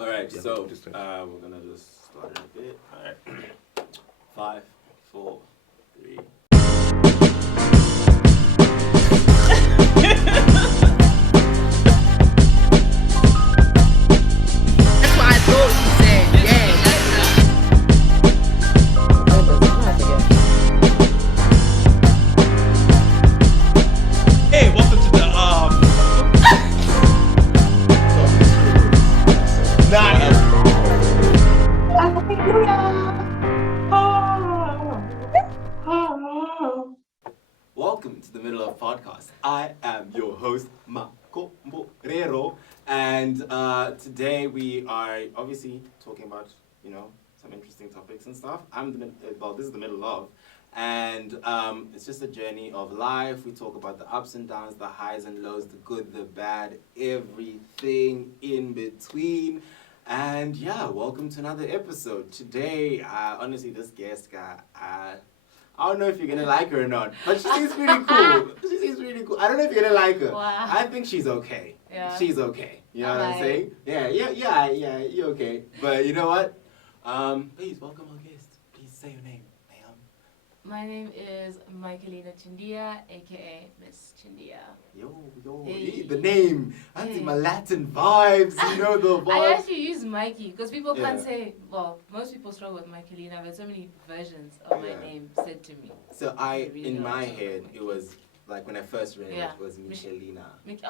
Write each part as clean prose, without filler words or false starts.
All right, Yeah, so just we're gonna just start in a bit. All right, 5, 4, 3. That's what I thought you said. Yeah, Hey, welcome to the Welcome to the Middle of Podcast. I am your host, Mako Morero, and today we are obviously talking about, some interesting topics and stuff. This is the middle of, and it's just a journey of life. We talk about the ups and downs, the highs and lows, the good, the bad, everything in between. And yeah, welcome to another episode. Today, honestly, this guest guy, I don't know if you're gonna like her or not, but she seems pretty cool. She seems really cool. I don't know if you're gonna like her. Wow. I think she's okay. Yeah. She's okay. You know what I'm Alright. saying? Yeah, you're okay. But you know what? Please welcome our guest. Please say your name, ma'am. My name is MissChindiya, aka MissChindiya. Yo, Hey. the name. That's Hey. my Latin vibes. You know the I vibes. actually use Mikey because people can't Yeah. say, most people struggle with MissChindiya. I've had so many versions of Yeah. my name said to me. So really in don't my struggle head, with it was like when I first read Yeah. it was Michelina.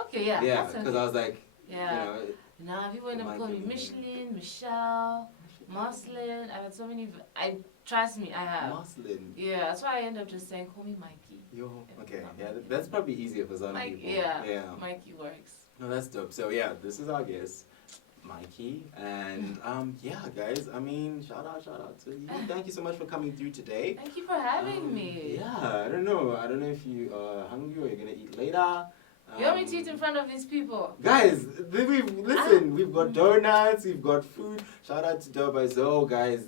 Okay, yeah. Yeah, that's because okay. I was like, Yeah. Nah, people end up calling me Mikey. Michelin, Michelle, Marcelin. I've had so many. Trust me, I have. Muslin. Yeah, that's why I end up just saying, call me Mikey. Yo, okay, yeah, that's probably easier for some Mike, people. yeah, Mikey works. No, that's dope. So yeah, this is our guest, Mikey, and yeah, guys. I mean, shout out to you. Thank you so much for coming through today. Thank you for having me. Yeah, I don't know if you are hungry or you're gonna eat later. You want me to eat in front of these people? Guys, we've got donuts, we've got food. Shout out to Doba Zo, guys.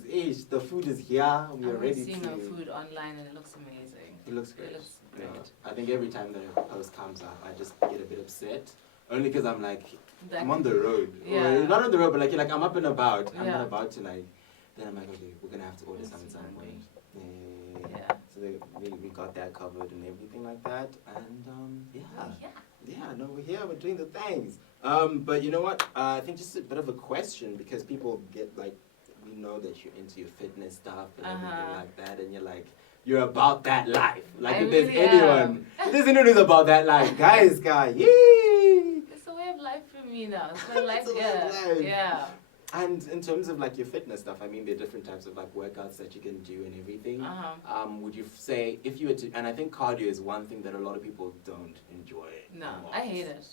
The food is here. We are I've ready seen to. your food online and it looks amazing. It looks great. It looks Yeah. great. I think every time the post comes up, I just get a bit upset. Only because I'm like, Like, I'm on the road. Yeah. Or, not on the road, but like I'm up and about. I'm Yeah. not about to like. Then I'm like, okay, we're gonna have to order some at some point. Yeah. Yeah. So we got that covered and everything like that. And yeah, no, we're here. We're doing the things. But you know what? I think just a bit of a question because people get like, we know that you're into your fitness stuff and everything like that, and you're about that life. Like if there's anyone who's about that life, guys, yay! It's a way of life for me now. It's my life. It's a way of life. Yeah. And in terms of like your fitness stuff, I mean, there are different types of like workouts that you can do and everything. Would you say if you were to, and I think cardio is one thing that a lot of people don't enjoy. No, a lot. I hate it.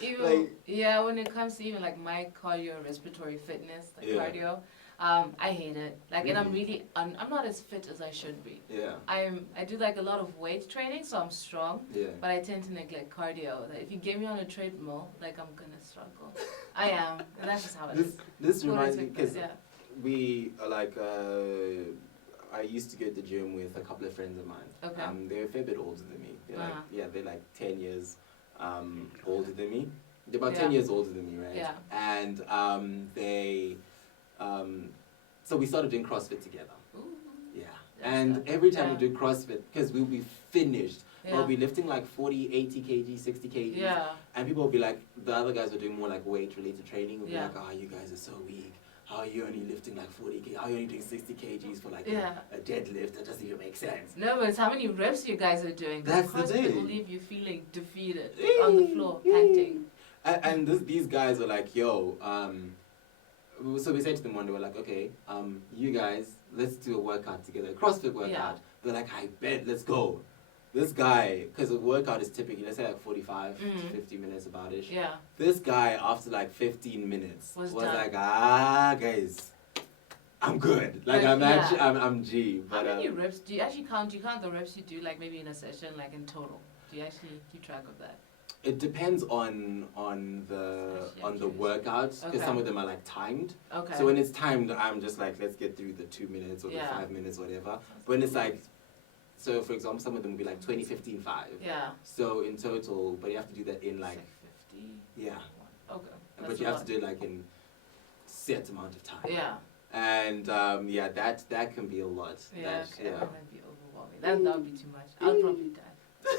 Even Like- when it comes to even like my cardio, respiratory fitness, like Yeah. cardio, I hate it. Like, and I'm really, I'm not as fit as I should be. Yeah. I do like a lot of weight training, so I'm strong. Yeah. But I tend to neglect cardio. Like, if you get me on a treadmill, like I'm gonna struggle. I am, and that's just how it is. This Full reminds me respect, because yeah. we are like I used to go to the gym with a couple of friends of mine. Okay. They're a fair bit older than me. They're they're like 10 years older than me. They're about 10 Yeah. years older than me, right? Yeah. And they so we started doing CrossFit together. Ooh. Yeah. That's And good. every time Yeah. we do CrossFit, because we'll be finished, Yeah. we'll be lifting like 40, 80 kg, 60 kg. Yeah. And people will be like, the other guys are doing more like weight related training. Will be Yeah. like, oh, you guys are so weak. How are you only lifting like 40 kg? How are you only doing 60 kgs for like Yeah. a deadlift? That doesn't even make sense. No, but it's how many reps you guys are doing. That's the CrossFit thing. will leave you feeling defeated on the floor, panting. And these guys are like, yo, so we said to them one day, we're like, okay, you guys, let's do a workout together, a CrossFit workout. Yeah. They're like, I bet, let's go. This guy, because a workout is typically, let's say like 45 to 50 minutes about it. Yeah. This guy, after like 15 minutes, was done. like, guys, I'm good. Like, I'm G. But, How many reps do you actually count? Do you count the reps you do, like maybe in a session, like in total? Do you actually keep track of that? It depends on the workouts, because Okay. some of them are like timed. Okay. So when it's timed, I'm just like, let's get through the 2 minutes or the 5 minutes, whatever. When it's like, so for example, some of them will be like 20, 15, 5. Yeah. So in total, but you have to do that in like, It's like 50. yeah. Okay. But you have to do it like in set amount of time. Yeah. And yeah, that can be a lot. Yeah, That, okay, that might be overwhelming. That would be too much. I'll probably die.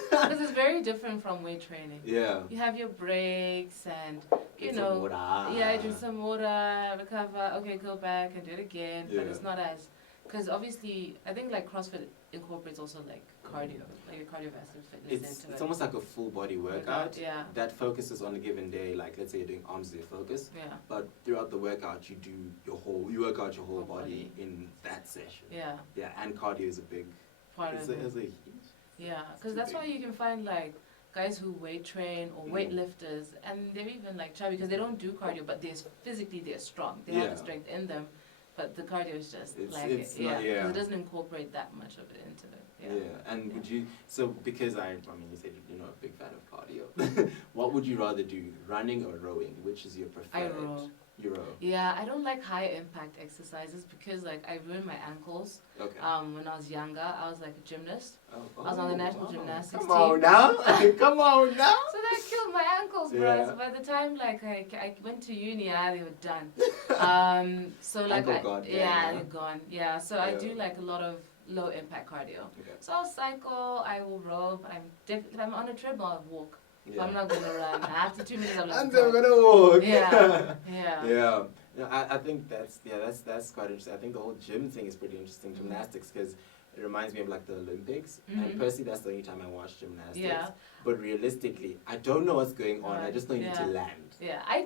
Because it's very different from weight training. Yeah. You have your breaks and, you Drink know, some water. yeah, drink some water, recover, okay, go back and do it again. But Yeah. it's not as, because obviously, I think like CrossFit incorporates also like cardio, like a cardiovascular fitness into It's it. almost like a full body workout Yeah, that focuses on a given day. Like let's say you're doing arms as your focus, yeah, but throughout the workout you work out your whole Whole body body. in that session. yeah, Yeah, and cardio is a big. part It's of a, it. it's a huge. Yeah, because too that's big. why you can find like guys who weight train or weightlifters, and they're even like try because they don't do cardio, but physically they're strong. They have Yeah. the strength in them, but the cardio is just It's- like it's it. not- Yeah, 'cause yeah. it doesn't incorporate that much of it into it. Yeah. Yeah. And Yeah. would you? So because I mean, you said you're not a big fan of cardio. What would you rather do, running or rowing? Which is your preferred? I row. You row. Yeah, I don't like high impact exercises because like I ruined my ankles. Okay. When I was younger, I was like a gymnast. Oh, I was on the national wow. gymnastics Come on team. now. Come on now. So that killed my ankles, bro. Yeah. So by the time like I went to uni, they were done. So like Ankle gone, yeah, yeah, yeah. they're gone. Yeah. So I Yeah. do like a lot of low impact cardio. Okay. So I'll cycle, I will row, but if I'm on a treadmill, I'll walk. But Yeah. I'm not gonna run. After 2 minutes, I'm like, And then we're gonna walk. Yeah, yeah. Yeah. No, I think that's quite interesting. I think the whole gym thing is pretty interesting, gymnastics, because it reminds me of like the Olympics. And Mhm. personally, that's the only time I watch gymnastics. Yeah. But realistically, I don't know what's going on. I Right. just know you need to Yeah. land. Yeah, I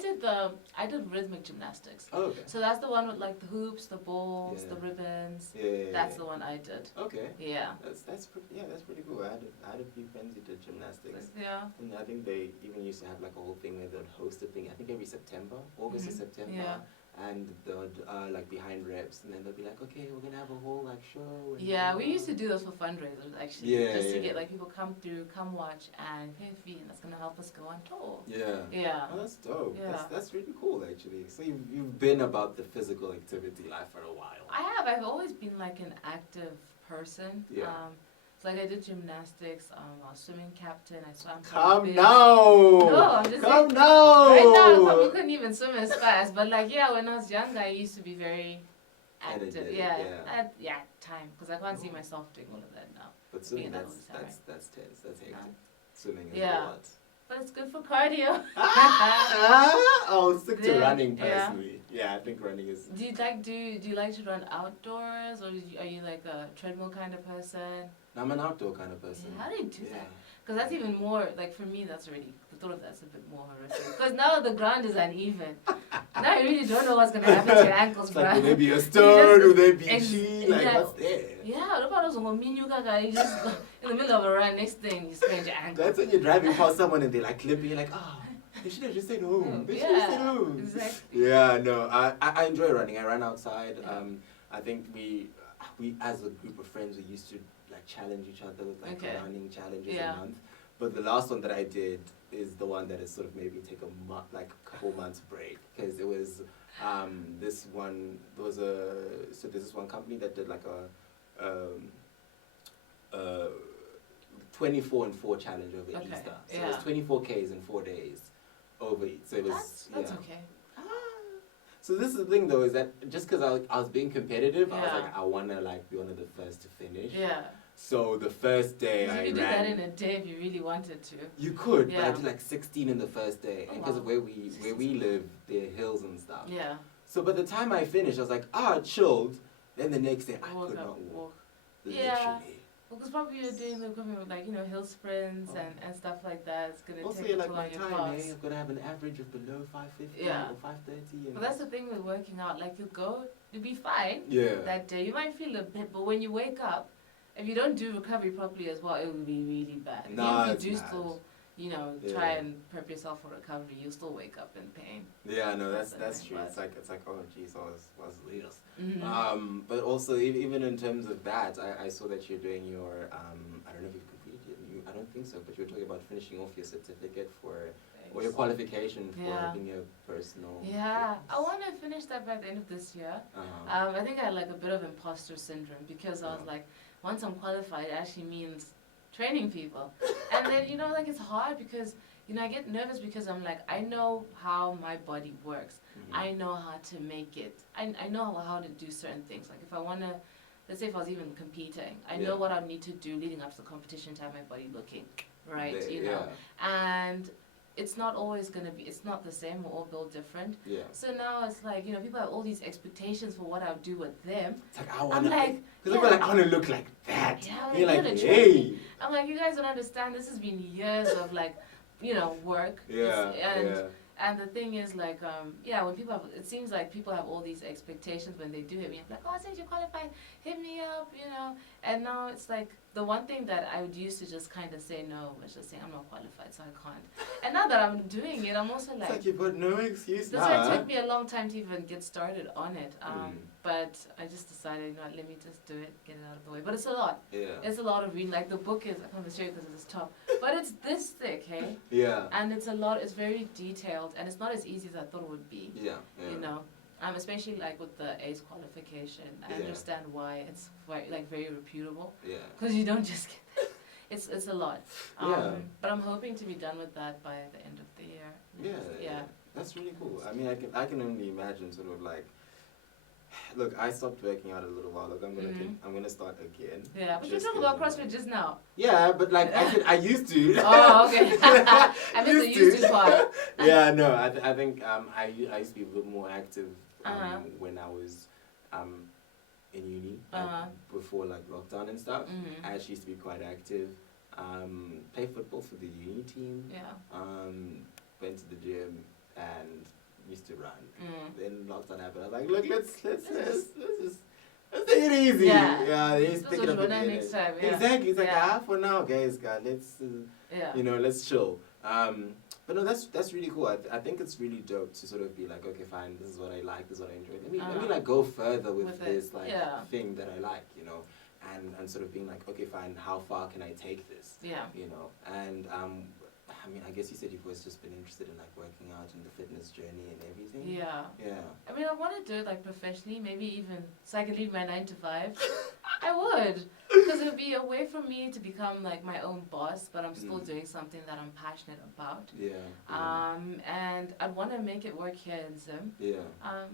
did rhythmic gymnastics. Oh, okay. So that's the one with like the hoops, the balls, Yeah. the ribbons. Yeah. That's the one I did. Okay. Yeah. That's pretty cool. I had a few friends who did gymnastics. Yeah. And I think they even used to have like a whole thing where they'd host a thing. I think every September, August or Mhm. September. Yeah. And they'd like behind reps, and then they'd be like, okay, we're gonna have a whole like show. And Yeah, we used to do those for fundraisers actually. Yeah, Just to yeah. get like people come through, come watch and pay a fee, and that's gonna help us go on tour. Yeah. Yeah. Oh, that's dope. Yeah. That's really cool actually. So you've been about the physical activity life for a while. I've always been like an active person. Yeah. So like I did gymnastics, I was swimming captain, I swam. quite a Come bit. now. No, I'm just Come saying, now. right now I probably couldn't even swim as fast, but like yeah, when I was younger, I used to be very active. Energetic, Yeah, yeah. yeah, time because I can't see myself doing all of that now. But swimming, being that that's all the time. tense. That's hectic. Yeah. Swimming is Yeah. a lot. But it's good for cardio. I'll stick to Yeah, running yeah. personally. Yeah, I think running is. Do you like to run outdoors or are you like a treadmill kind of person? I'm an outdoor kind of person. How do you do Yeah. that? Because that's even more like for me. That's already the thought of that's a bit more horrific. Because now the ground is uneven. Now you really don't know what's gonna happen to your ankles, It's bro. like, will they be a stone? Will they be Ex- G? Like, yeah. what's there? Yeah, what about those you just go in the middle of a run. Next thing you sprain your ankle. That's when you're driving past someone and they're like clipping. You're like, oh, they should have just stayed home. They should have stayed Yeah, home. exactly. Yeah, no, I enjoy running. I run outside. Yeah. I think we as a group of friends we used to like challenge each other with like Okay. running challenges Yeah. a month. But the last one that I did is the one that has sort of made me take a couple months break because it was this one. There's this one company that did like a 24 and 4 challenge over Okay, Easter. So it yeah. was 24 Ks in 4 days over. So it was That's yeah. okay. So this is the thing though, is that just because I was being competitive, I was Yeah. like, I want to like be one of the first to finish. Yeah. So the first day 'Cause I if you ran. did that in a day if you really wanted to. You could, but I Yeah. did like 16 in the first day, Oh, and because wow. of where we live, there are hills and stuff. Yeah. So by the time I finished, I was like, chilled. Then the next day, I Walk could up, not walk. walk. Literally. Yeah. Because probably you're doing the equipment with like, hill sprints Oh. and stuff like that. It's going to Also, take a like toll my on your time, quads. I'm gonna have an average of below 550 Yeah. or 530. But that's the thing with working out. Like you'll be fine yeah. that day. You might feel a bit, but when you wake up, if you don't do recovery properly as well, it will be really bad. Nah, Even if it's you do bad. still, try and prep yourself for recovery, you'll still wake up in pain. Yeah, no, that's That's the true. thing, It's like oh geez, what's this? Mm-hmm. But also even in terms of that, I saw that you're doing your I don't know if you've completed it. I don't think so, but you were talking about finishing off your certificate or your qualification for Yeah. being a personal. Yeah, I fitness. want to finish that by the end of this year. Uh-huh. I think I had like a bit of imposter syndrome because I was Yeah. like, once I'm qualified, it actually means training people. And then, like it's hard because I get nervous because I'm like, I know how my body works. I know how to make it. I know how to do certain things. Like if I want to, let's say if I was even competing, I know what I need to do leading up to the competition to have my body looking right, and it's not always going to be, it's not the same, we're all built different. Yeah. So now it's like, people have all these expectations for what I'll do with them. It's like, I want to, because people are like, I want to look like that. Yeah, You're like, hey. I'm like, you guys don't understand, this has been years of like, work. And the thing is, like, when people have, it seems like people have all these expectations when they do hit me up, like, oh, since you qualified, hit me up, And now it's like, the one thing that I would used to just kind of say no was just saying, I'm not qualified, so I can't. And now that I'm doing it, I'm also like... It's like you've got no excuse now. That's why it took me a long time to even get started on it. But I just decided, let me just do it, get it out of the way. But it's a lot. Yeah. It's a lot of reading. Like, the book is, I can't show you because it's top. But it's this thick, hey? Yeah. And it's a lot, it's very detailed, and it's not as easy as I thought it would be. Yeah. Especially like with the ACE qualification. I understand why it's very reputable. Yeah. Because you don't just get that. It's a lot. But I'm hoping to be done with that by the end of the year. Yeah. That's really cool. I mean, I can only imagine sort of like, look, I stopped working out a little while ago. I'm gonna start again. Yeah, but you talked about CrossFit just now. Yeah, but like I used to. Oh, okay. I missed the used to part. Yeah, no, I think I used to be a bit more active when I was in uni before like lockdown and stuff. I actually used to be quite active. Play football for the uni team. Yeah. Went to the gym and used to run. Then lockdown happened. I was like, look, let's just take it easy. Yeah, let's pick it up again. Next time, Exactly. It's like for now, guys, let's chill. But no, that's really cool. I think it's really dope to sort of be like, okay, fine, this is what I like, this is what I enjoy. Let me like go further with this thing that I like, and sort of being like, okay, fine, how far can I take this? Yeah. And I mean, I guess you said you've always just been interested in like working out and the fitness journey and everything. Yeah. Yeah. I mean, I want to do it like professionally, maybe even so I could leave my 9 to 5. I would, because it would be a way for me to become like my own boss, but I'm still doing something that I'm passionate about. Yeah. And I'd want to make it work here in Zim. Yeah.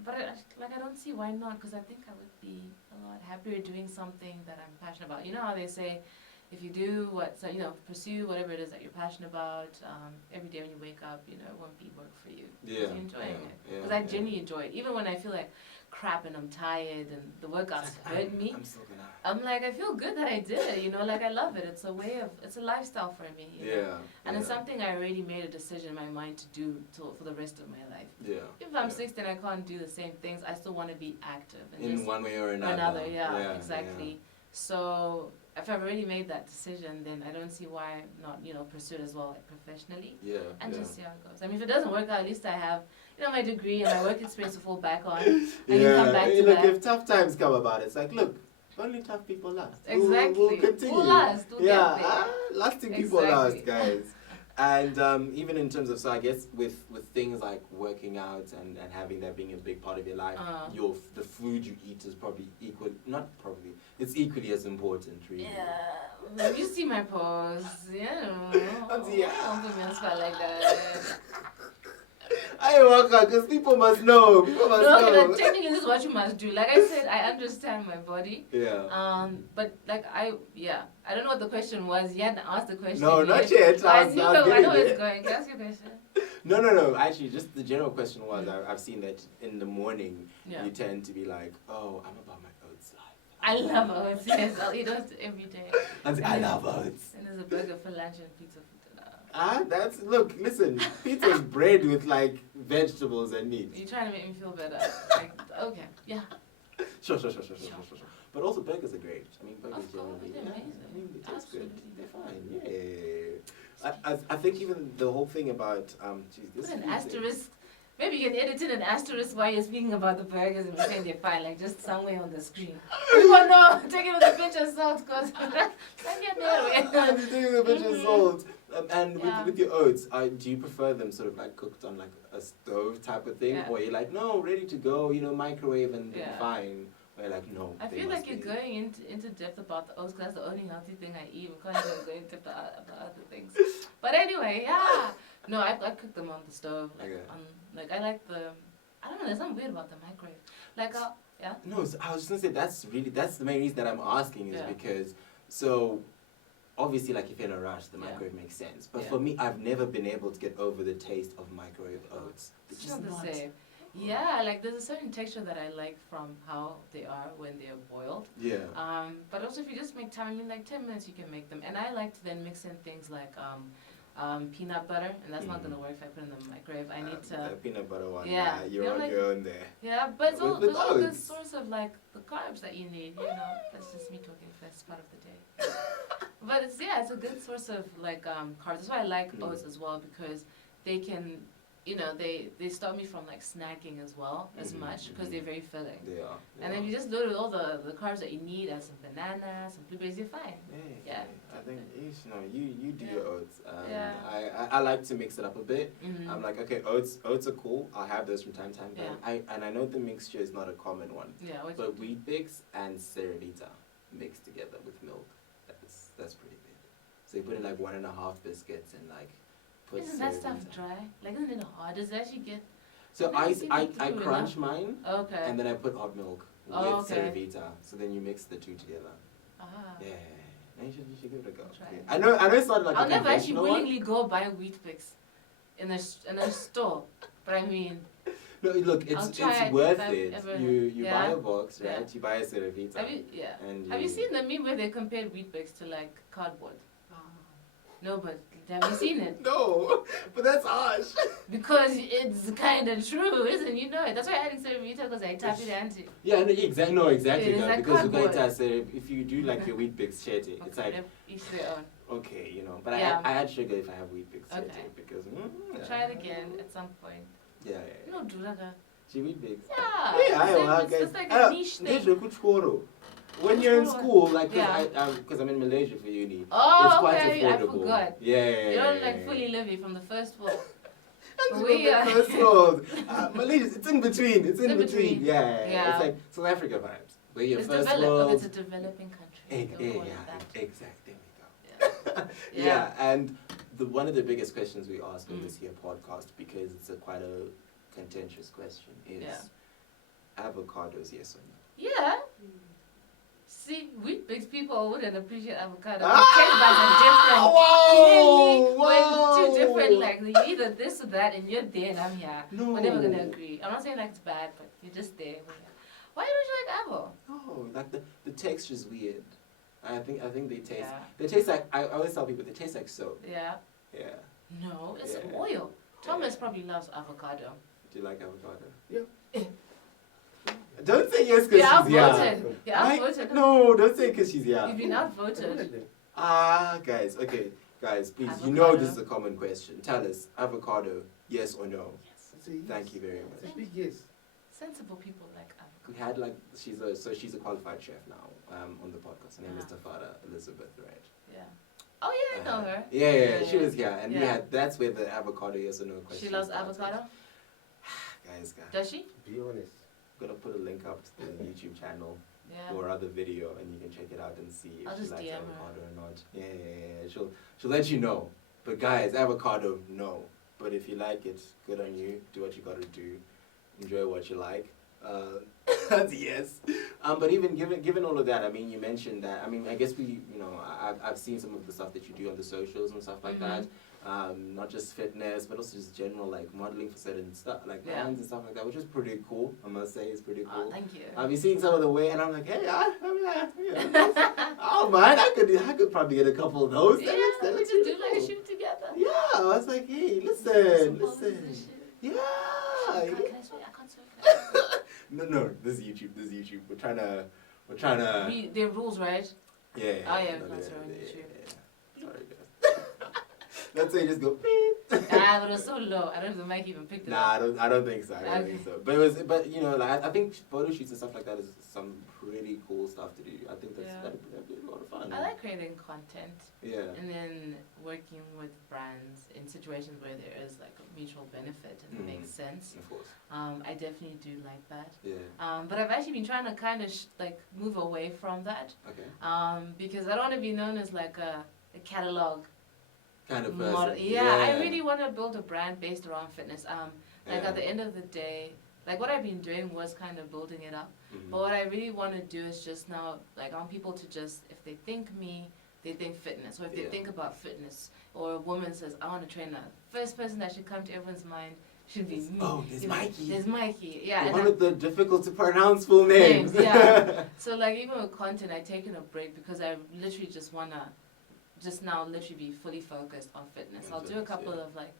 But I don't see why not, because I think I would be a lot happier doing something that I'm passionate about. You know how they say, if you do pursue whatever it is that you're passionate about, every day when you wake up, it won't be work for you. Yeah. You're enjoying it. Because I genuinely enjoy it. Even when I feel like crap and I'm tired and the workouts hurt me, I'm like, I feel good that I did it, I love it. It's it's a lifestyle for me. And it's something I already made a decision in my mind to do for the rest of my life. Yeah. If I'm 60 and I can't do the same things, I still want to be active. And in one way or another. Exactly. Yeah. So if I've already made that decision, then I don't see why not, pursue it as well, like professionally. Yeah. And just see how it goes. I mean, if it doesn't work out, at least I have, my degree and my work experience to fall back on. And come back to look, if tough times come about, it's like, look, only tough people last. Exactly. We'll continue. We'll last. We'll lasting people last, guys. And even in terms of, so I guess with things like working out and having that being a big part of your life, the food you eat is probably it's equally as important, really. Yeah, you see my pose, Don't put me on the spot like that. I work out because people must know. Know. Technically, this is what you must do. Like I said, I understand my body. Yeah. But like I don't know what the question was. You hadn't asked the question. No, not yet. I know where it's going. Can I ask you a question? No. Actually, just the general question was, I've seen that in the morning you tend to be like, oh, I'm about my oats life. I love oats. Yes, I'll eat oats every day. I love oats. And there's a burger for lunch and pizza for dinner. Listen, pizza's bread with like vegetables and meat. You're trying to make me feel better. Like, okay, yeah. Sure. But also burgers are great. I mean, burgers generally. Amazing. I mean, they taste good. They're fine. Yeah. I think even the whole thing about this an asterisk. Maybe you can edit in an asterisk while you're speaking about the burgers and saying they're fine, like just somewhere on the screen. People know, take it with a pinch of salt, because take it with a pinch of salt. And with your oats, do you prefer them sort of like cooked on like a stove type of thing, or you're like, no, ready to go, microwave and fine? Or you're like, no. I feel like you're going into depth about the oats because that's the only healthy thing I eat. We can't even go into depth about other things. But anyway, No, I cook them on the stove. Okay. Like I like the. I don't know. There's something weird about the microwave. Like yeah. No, so I was just gonna say that's the main reason that I'm asking is Yeah. because so obviously like if you're in a rush the Yeah. microwave makes sense. But Yeah. for me I've never been able to get over the taste of microwave oats. It's not the same. Yeah, like there's a certain texture that I like from how they are when they're boiled. Yeah. But also if you just make time, I mean like 10 minutes you can make them. And I like to then mix in things like peanut butter, and that's not gonna work if I put it in the microwave. I need to. The peanut butter one. Yeah. You're You know, on like- your own there. Yeah, but it's all, With there's all the oats. source of like the carbs that you need. You know, that's just me talking first part of the day. But it's a good source of like carbs. That's why I like oats as well because they can, you know, they stop me from like snacking as well as much because they're very filling. They are. And then you just load with all the carbs that you need, add some banana, some blueberries, you're fine. Yeah. I think you do your oats. Yeah. I like to mix it up a bit. Mm-hmm. I'm like, okay, oats are cool. I'll have those from time to time. But Yeah. I know the mixture is not a common one. Yeah, what But Wheat Bix and Ceravita mixed together with milk, that's pretty good. So you put in like 1.5 biscuits and like put isn't that stuff Ceravita. dry? Like, isn't it hard? Does it actually get... So I've never seen I it through crunch mine Okay. and then I put hot milk with Oh, okay. Ceravita. So then you mix the two together. Ah. Yeah. You should give it a go. I'll try Yeah. it. I know it's not like I'll a never actually conventional one. willingly go buy Wheat Bix in a store. But I mean, No, look, I'll it's try it worth if I've it. ever- You Yeah. buy a box, right? Yeah. You buy a Ceravita. And have you seen the meme where they compared Wheat Bix to like cardboard? No, but have you seen it? No, but that's harsh. Because it's kind of true, isn't it? You know it. That's why I adding Ceravita because I tap it into. Yeah, no, exactly. No, exactly. It is no, like because cardboard. Ugaita said if you do like your Wheat Bix chete, it's like each their own. okay, you know. But Yeah. I add sugar if I have Wheat Bix chete Okay. because Try it again at some point. Yeah. No, do that. She Wheat Bix. Yeah. Hey, it's like a niche thing. When you're in Which one? school, like, Yeah. because I'm in Malaysia for uni, Oh, it's quite okay. I affordable. forgot. Yeah. You don't like fully live it from the first floor. That's We the are- first world. Malaysia, it's in between. It's in in between. between. Yeah. Yeah. It's like South Africa vibes. Where you're It's first developed. world. It's a developing country. They'll call it that. Exactly. There we go. Yeah. Yeah, and one of the biggest questions we ask on this here podcast, because it's quite a contentious question, is avocados, yes or no? Yeah. See, Wheat Bix people wouldn't appreciate avocado. Ah! Taste buds are different. Whoa! We're too Whoa! different. Like you're either this or that, and you're there, and I'm here. No. We're never gonna agree. I'm not saying like it's bad, but you're just there. We're here. Why don't you like avo? No, like the texture's weird. I think they taste. Yeah. They taste like I always tell people they taste like soap. Yeah. Yeah. No, it's Yeah. oil. Thomas probably loves avocado. Do you like avocado? Yeah. Don't say yes because You're she's outvoted. young. You're outvoted. No, don't say because she's You've young. been outvoted. Guys, okay. Guys, please, you Avocado. know this is a common question. Tell us, avocado, yes or no? Thank you very much. It's a big yes. Sensible people like avocado. We had like, she's a qualified chef now on the podcast. Her name is Tafara Elizabeth, right? Yeah. Oh yeah, I know her. Yeah, she Yeah. was here. And we Yeah. had, that's where the avocado yes or no question She loves started. avocado. Guys, Does she? Be honest. I'm gonna put a link up to the YouTube channel Yeah. or other video, and you can check it out and see if I'll she just likes DM her. avocado or not. Yeah. She'll let you know. But guys, avocado, no. But if you like it, good on you. Do what you gotta do. Enjoy what you like. That's yes. But even given all of that, I mean, you mentioned that. I mean, I guess I've seen some of the stuff that you do on the socials and stuff like that. Not just fitness, but also just general like modeling for certain stuff, like brands and stuff like that, which is pretty cool. I must say, it's pretty cool. Oh, thank you. I've been seeing some of the way, and I'm like, hey, oh man, I could probably get a couple of those. Yeah, That we looks just really do like a cool. shoot together. Yeah, I was like, hey, Some listen. poses and shit. Yeah. Can I swear? I can't swear. No, this is YouTube. We're trying to. There are rules, right? Yeah. Oh, yeah, no, that's right, YouTube. Sorry, guys. That's why you just go. Beep. But it was so low. I don't know if the mic even picked it Nah, up. I don't think so. I don't Okay. think so. But you know, like I think photo shoots and stuff like that is some pretty cool stuff to do. I think that'd be a lot of fun. I like creating content Yeah. and then working with brands in situations where there is like a mutual benefit and it makes sense. Of course. I definitely do like that. Yeah. But I've actually been trying to kind of like move away from that Okay. because I don't want to be known as like a catalog kind of person. I really want to build a brand based around fitness. Like Yeah. at the end of the day, like what I've been doing was kind of building it up. Mhm. But what I really want to do is just now, like I want people to just, if they think me, they think fitness. Or if they Yeah. think about fitness, or a woman says, I want to train her. First person that should come to everyone's mind should be me. Oh, there's You know, Mikey. There's Mikey. Yeah. One And of the difficult to pronounce full names. yeah. So like even with content, I've taken a break because I literally just want to just now literally be fully focused on fitness. I'll do a couple of like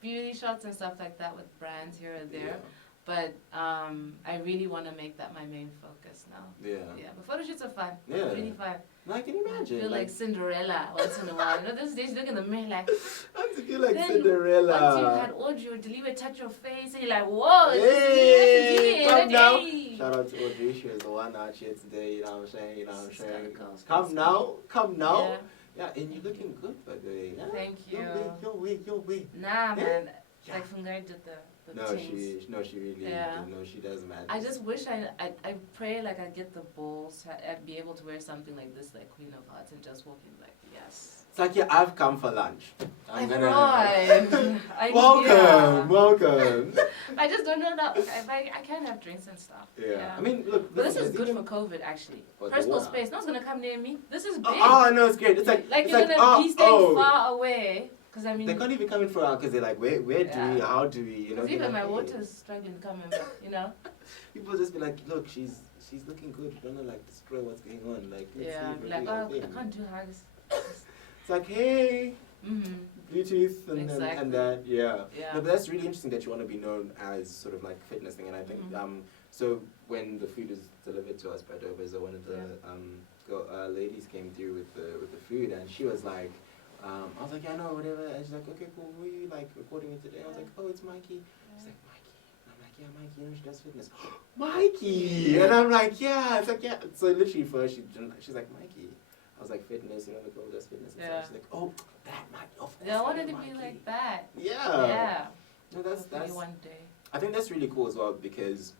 beauty shots and stuff like that with brands here and there. But I really want to make that my main focus now. Yeah. Yeah, but photo shoots are fun. Yeah. Really fun. No, I can imagine. I feel like Cinderella once in a while. You know, those days you look in the mirror like, I feel like then Cinderella. once you've had Audrey or Deliver touch your face and you're like, whoa, is Hey, this come now. hey. Shout out to Audrey. She was the one out here today. You know what I'm saying? You know what I'm It's gotta saying? go, it's Come gotta now. Come now. Yeah. Yeah, and you're looking good, by the way. Yeah? Thank you. Your way. Nah, man. Yeah. Like Fungai did the No, things. she really, Yeah. no, she does, man. I just wish I pray like I get the balls to I'd be able to wear something like this, like Queen of Hearts, and just walk in like, yes. It's like, yeah, I've come for lunch. I've arrived. Welcome. I just don't know that. I can't have drinks and stuff. Yeah. I mean, look. But this is there's good even- for COVID, actually. What, the Personal what? space. No one's gonna come near me. This is big. Oh, no, it's great. It's like you're it's gonna be staying far away. Because I mean, They can't even come in for our because they're like, where do we, Yeah. how do we, you know? because they're even like, my hey. water's struggling to come in, but, you know. People just be like, look, she's looking good. You don't know, like, destroy what's going on. Like, let's Yeah, see, like, maybe, oh, like, I can't do hugs. It's like, hey, Bluetooth and Exactly. that, yeah. Yeah. No, but that's really interesting that you want to be known as sort of like fitness thing, and I think so when the food is delivered to us by Dover, one of the ladies came through with the food, and she was like, I was like, yeah, no, whatever, and she's like, okay, cool, who are you like recording it today? I was like, oh, it's Mikey. She's like, Mikey. And I'm like, yeah, Mikey, you know, she does fitness. Mikey! And I'm like, yeah. It's like, yeah. So literally first, she's like, Mikey. I was like, fitness, you know, the girl does fitness. And Yeah. She's like, oh, that Mikey, of course. Yeah, I wanted to Mikey. be like that. Yeah. Yeah. No, that's Hopefully one day. I think that's really cool as well because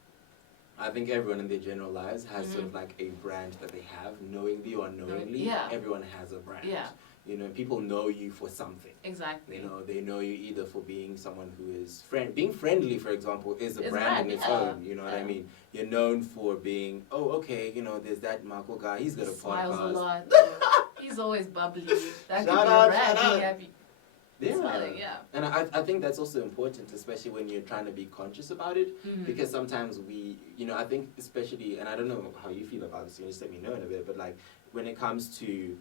I think everyone in their general lives has sort of like a brand that they have, knowingly or unknowingly. Yeah. Everyone has a brand. Yeah. You know, people know you for something. Exactly. You know, they know you either for being someone who is being friendly, for example, is a It's brand in its yeah. own. You know what I Yeah. mean? You're known for being, oh, okay, you know, there's that Marco guy. He's got a Smiles podcast. a lot. He's always bubbly. That could Shout be out, a brand. shout out. Be happy. Yeah. Smiling, yeah. And I think that's also important, especially when you're trying to be conscious about it, Mhm. because sometimes we, you know, I think especially, and I don't know how you feel about this, you just let me know in a bit, but like when it comes to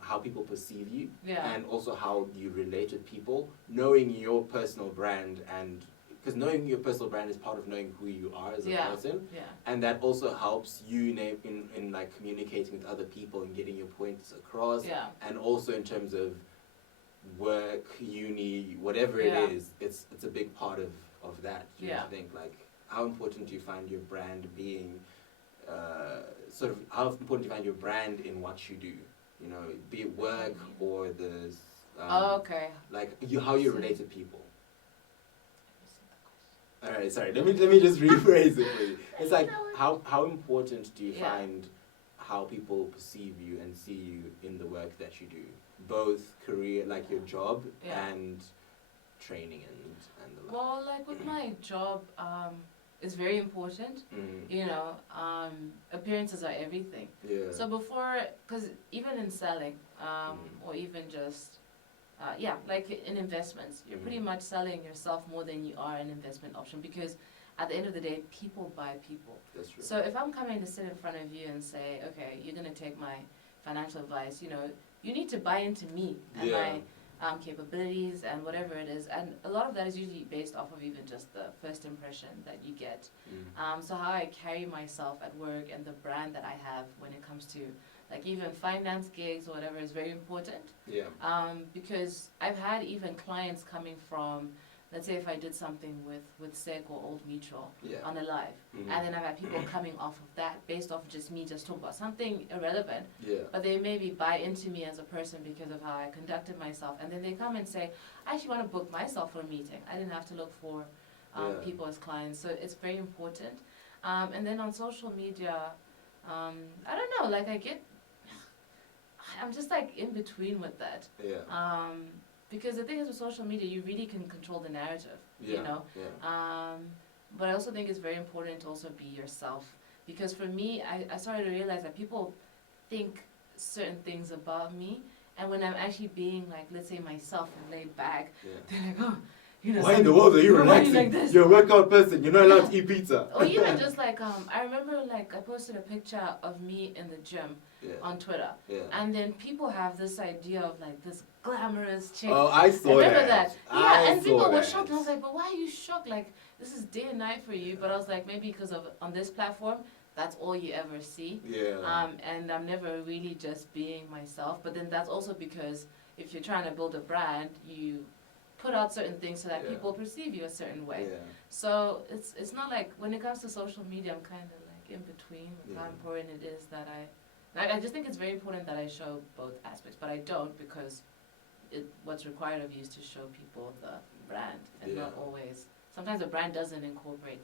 how people perceive you Yeah. and also how you relate with people, knowing your personal brand and because knowing your personal brand is part of knowing who you are as a Yeah. person, Yeah. and that also helps you in like communicating with other people and getting your points across, Yeah. and also in terms of work, uni, whatever Yeah. it is, it's a big part of that. Do you Yeah. think like how important do you find your brand being? Sort of how important do you find your brand in what you do? You know, be it work or the Oh, okay. like how you relate to people. All right, sorry. Let me just rephrase it for you. It's like how important do you Yeah. find how people perceive you and see you in the work that you do, both career like your job Yeah. and training and the like. Well, like with my job, it's very important. You know, appearances are everything. Yeah. So before, because even in selling, or even just, like in investments, you're pretty much selling yourself more than you are an investment option because at the end of the day, people buy people. That's true. So if I'm coming to sit in front of you and say, okay, you're going to take my financial advice, you know, you need to buy into me and Yeah. my capabilities and whatever it is. And a lot of that is usually based off of even just the first impression that you get. So how I carry myself at work and the brand that I have when it comes to like even finance gigs or whatever is very important. Yeah. Because I've had even clients coming from, let's say if I did something with SEC or Old Mutual Yeah. on a live, and then I've had people coming off of that based off of just me just talking about something irrelevant, Yeah. but they maybe buy into me as a person because of how I conducted myself, and then they come and say, I actually want to book myself for a meeting. I didn't have to look for Yeah. people as clients, so it's very important. And then on social media, I don't know, like I'm just like in between with that. Yeah. because the thing is with social media, you really can control the narrative, Yeah. you know. Yeah. But I also think it's very important to also be yourself, because for me, I started to realize that people think certain things about me, and when I'm actually being like, let's say myself and laid back, Yeah. they're like, oh, you know. Why in the world are you why relaxing? like this? You're a workout person. You're not allowed to eat pizza. Or even just like I remember like I posted a picture of me in the gym Yeah. on Twitter, Yeah. and then people have this idea of like this glamorous chick. Oh, I saw remember that. Yeah, I and people saw were that. shocked. And I was like, but why are you shocked? Like, this is day and night for you. But I was like, maybe because of on this platform, that's all you ever see. Yeah. And I'm never really just being myself. But then that's also because if you're trying to build a brand, you put out certain things so that Yeah. people perceive you a certain way. Yeah. So it's not like when it comes to social media, I'm kind of like in between with how Yeah. important it is that I just think it's very important that I show both aspects, but I don't because what's required of you is to show people the brand and not Yeah. always. Sometimes the brand doesn't incorporate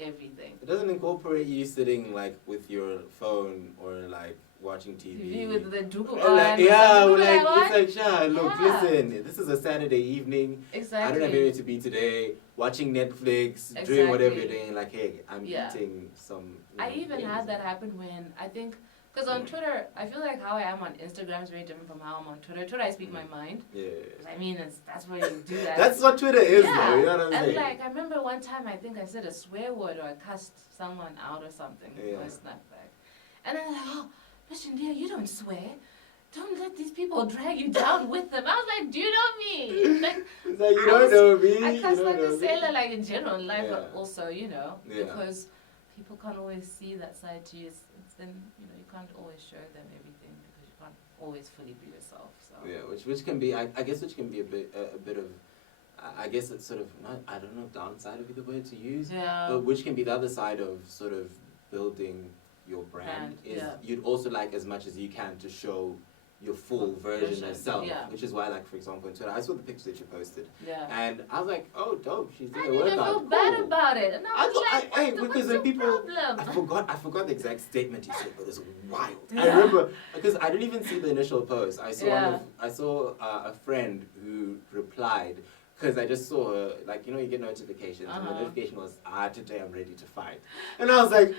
everything. It doesn't incorporate you sitting like with your phone or like watching TV. TV with the Google And, like, on. yeah, or we're something, like, what? it's like, Sha, look, Yeah. listen, this is a Saturday evening. Exactly. I don't have anywhere to be today. Watching Netflix, doing whatever you're Exactly. doing. Like, hey, I'm Yeah. eating some. I even had that happen when I think, because on Twitter, I feel like how I am on Instagram is very different from how I'm on Twitter. Twitter, I speak my mind. Yeah. I mean, that's where you do that. That's what Twitter is, yeah. though. You know what I'm And saying? like, I remember one time, I think I said a swear word or I cussed someone out or something. Yeah. Or a snapback. And then like, oh, MissChindiya, you don't swear. Don't let these people drag you down with them. I was like, do you know me? Like, It's like, you I don't was- know me. I you cuss don't like know a me. sailor, like in general in life, Yeah. but also, you know, Yeah. because people can't always see that side to you. Then, you know, you can't always show them everything because you can't always fully be yourself. So. Yeah, which can be, I guess, which can be a bit of, I guess it's sort of not, I don't know, downside would be the word to use, Yeah. but which can be the other side of sort of building your brand. Brand, Is yeah. you'd also like as much as you can to show your full version Version, of self, yeah. which is why, like, for example, on Twitter, I saw the picture that you posted, Yeah. and I was like, oh, dope, she's I doing a didn't even workout. feel bad cool. about it. And I was like, hey, what's because the when people, problem? I forgot the exact statement you said, but it was wild. I Yeah. remember because I didn't even see the initial post. I saw Yeah. I saw a friend who replied because I just saw like, you know, you get notifications and the Uh-huh. notification was today I'm ready to fight, and I was like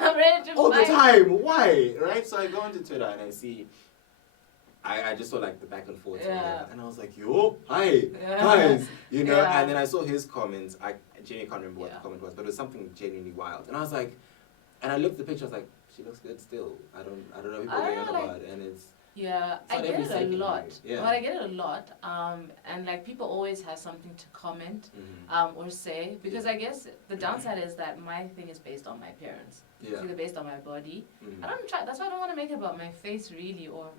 I'm ready to all the fight. time, why, right? So I go onto Twitter and I see. I just saw like the back and forth, Yeah. and I was like, yo, hi, Yeah. guys, you know. Yeah. And then I saw his comments. I genuinely can't remember what Yeah. the comment was, but it was something genuinely wild. And I was like, and I looked at the picture. I was like, she looks good still. I don't know people I going don't on know, about it, and it's Yeah, I not get every it a second, lot. right? Yeah. But I get it a lot. And like people always have something to comment or say because I guess the downside is that my thing is based on my appearance. yeah. It's either based on my body. Mhm. I don't try. That's why I don't want to make it about my face really, or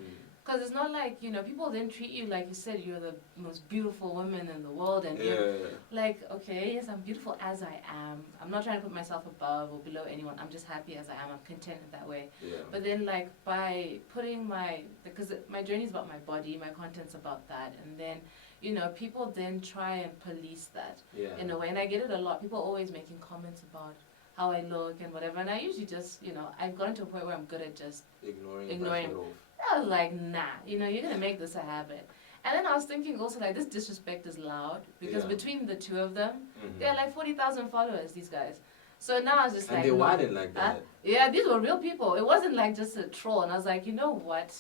because it's not like, you know, people didn't treat you like you said you're the most beautiful woman in the world, and you're Yeah. like, okay, yes, I'm beautiful as I am. I'm not trying to put myself above or below anyone. I'm just happy as I am. I'm content in that way. Yeah. But then, like, by putting because my journey is about my body, my content's about that, and then, you know, people then try and police that Yeah. in a way, and I get it a lot. People always making comments about how I look and whatever, and I usually just, you know, I've gotten to a point where I'm good at just, Ignoring. Ignoring. brushing it off. I was like, nah, you know, you're gonna make this a habit. And then I was thinking also, like, this disrespect is loud because Yeah. between the two of them, Mhm. they're like 40,000 followers, these guys. So now I was just And like, they're no. wilding like that. Yeah, these were real people. It wasn't like just a troll. And I was like, you know what?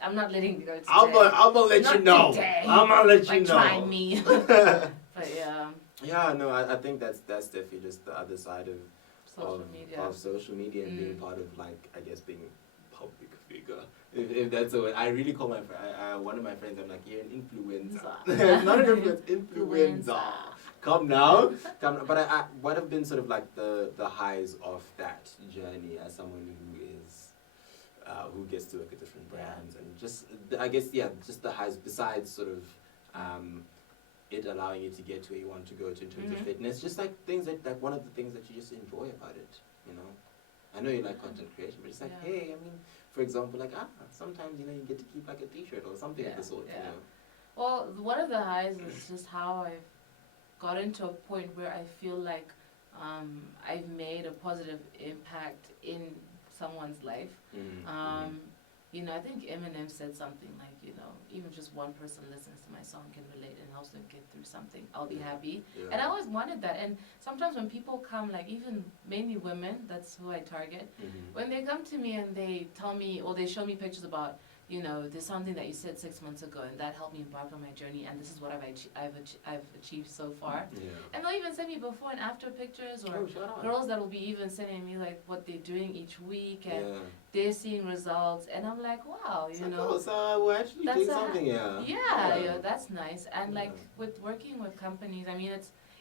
I'm not letting it go today. I'm gonna let Not you know. today. I'm gonna let you Like, know. try me. But yeah, Yeah, no, I think that's definitely just the other side of social media. of social media and being Mm. part of, like, I guess being a public figure. If that's a word. I really call my one of my friends, I'm like, you're an influencer. Not an influencer. Come now. But what have been sort of like the highs of that journey as someone who is who gets to work at different brands and just I guess just the highs besides sort of it allowing you to get to where you want to go to in terms of fitness, just like things that like one of the things that you just enjoy about it, you know. I know you like content creation, but it's like, Yeah. hey, I mean, for example, like sometimes, you know, you get to keep like a t-shirt or something of the sort, you know. Well, one of the highs is just how I've gotten to a point where I feel like I've made a positive impact in someone's life. I think Eminem said something like, even just one person listens to my song can relate and helps them get through something, I'll be happy. Yeah. And I always wanted that. And sometimes when people come, like even mainly women, that's who I target, when they come to me and they tell me, or they show me pictures about, there's something that you said 6 months ago and that helped me embark on my journey and this is what I've achieved so far. Yeah. And they'll even send me before and after pictures, or shout out. girls that will be even sending me like what they're doing each week and Yeah. they're seeing results, and I'm like, wow, It's like, oh, so we're actually doing something, yeah. Yeah, that's nice. And like with working with companies, I mean,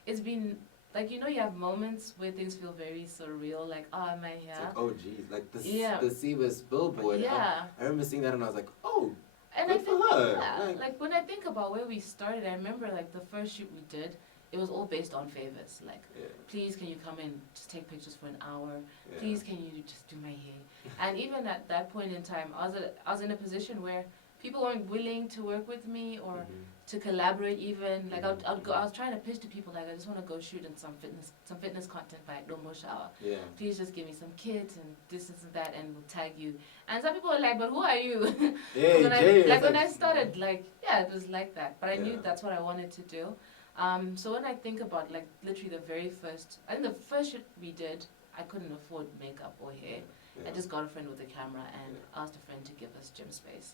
it's been like, you have moments where things feel very surreal, like, oh, am I here? It's like, oh, geez, like the Yeah. Seamus billboard. Yeah. I remember seeing that and I was like, oh, And good I think, for her. yeah, Like- like when I think about where we started, I remember like the first shoot we did, it was all based on favors. Like, yeah, please, can you come in, just take pictures for an hour? yeah. Please, can you just do my hair? And even at that point in time, I was in a position where people weren't willing to work with me or to collaborate even. Like I was trying to pitch to people like, I just want to go shoot in some fitness content by Domo Shower. Yeah. Please just give me some kits and this and that, and we'll tag you. And some people were like, but who are you? Hey, Jay, when I started, like, yeah, it was like that. But I knew Yeah. that's what I wanted to do. So when I think about like literally the very first, I think the first shoot we did, I couldn't afford makeup or hair. Yeah. I just got a friend with a camera and asked a friend to give us gym space.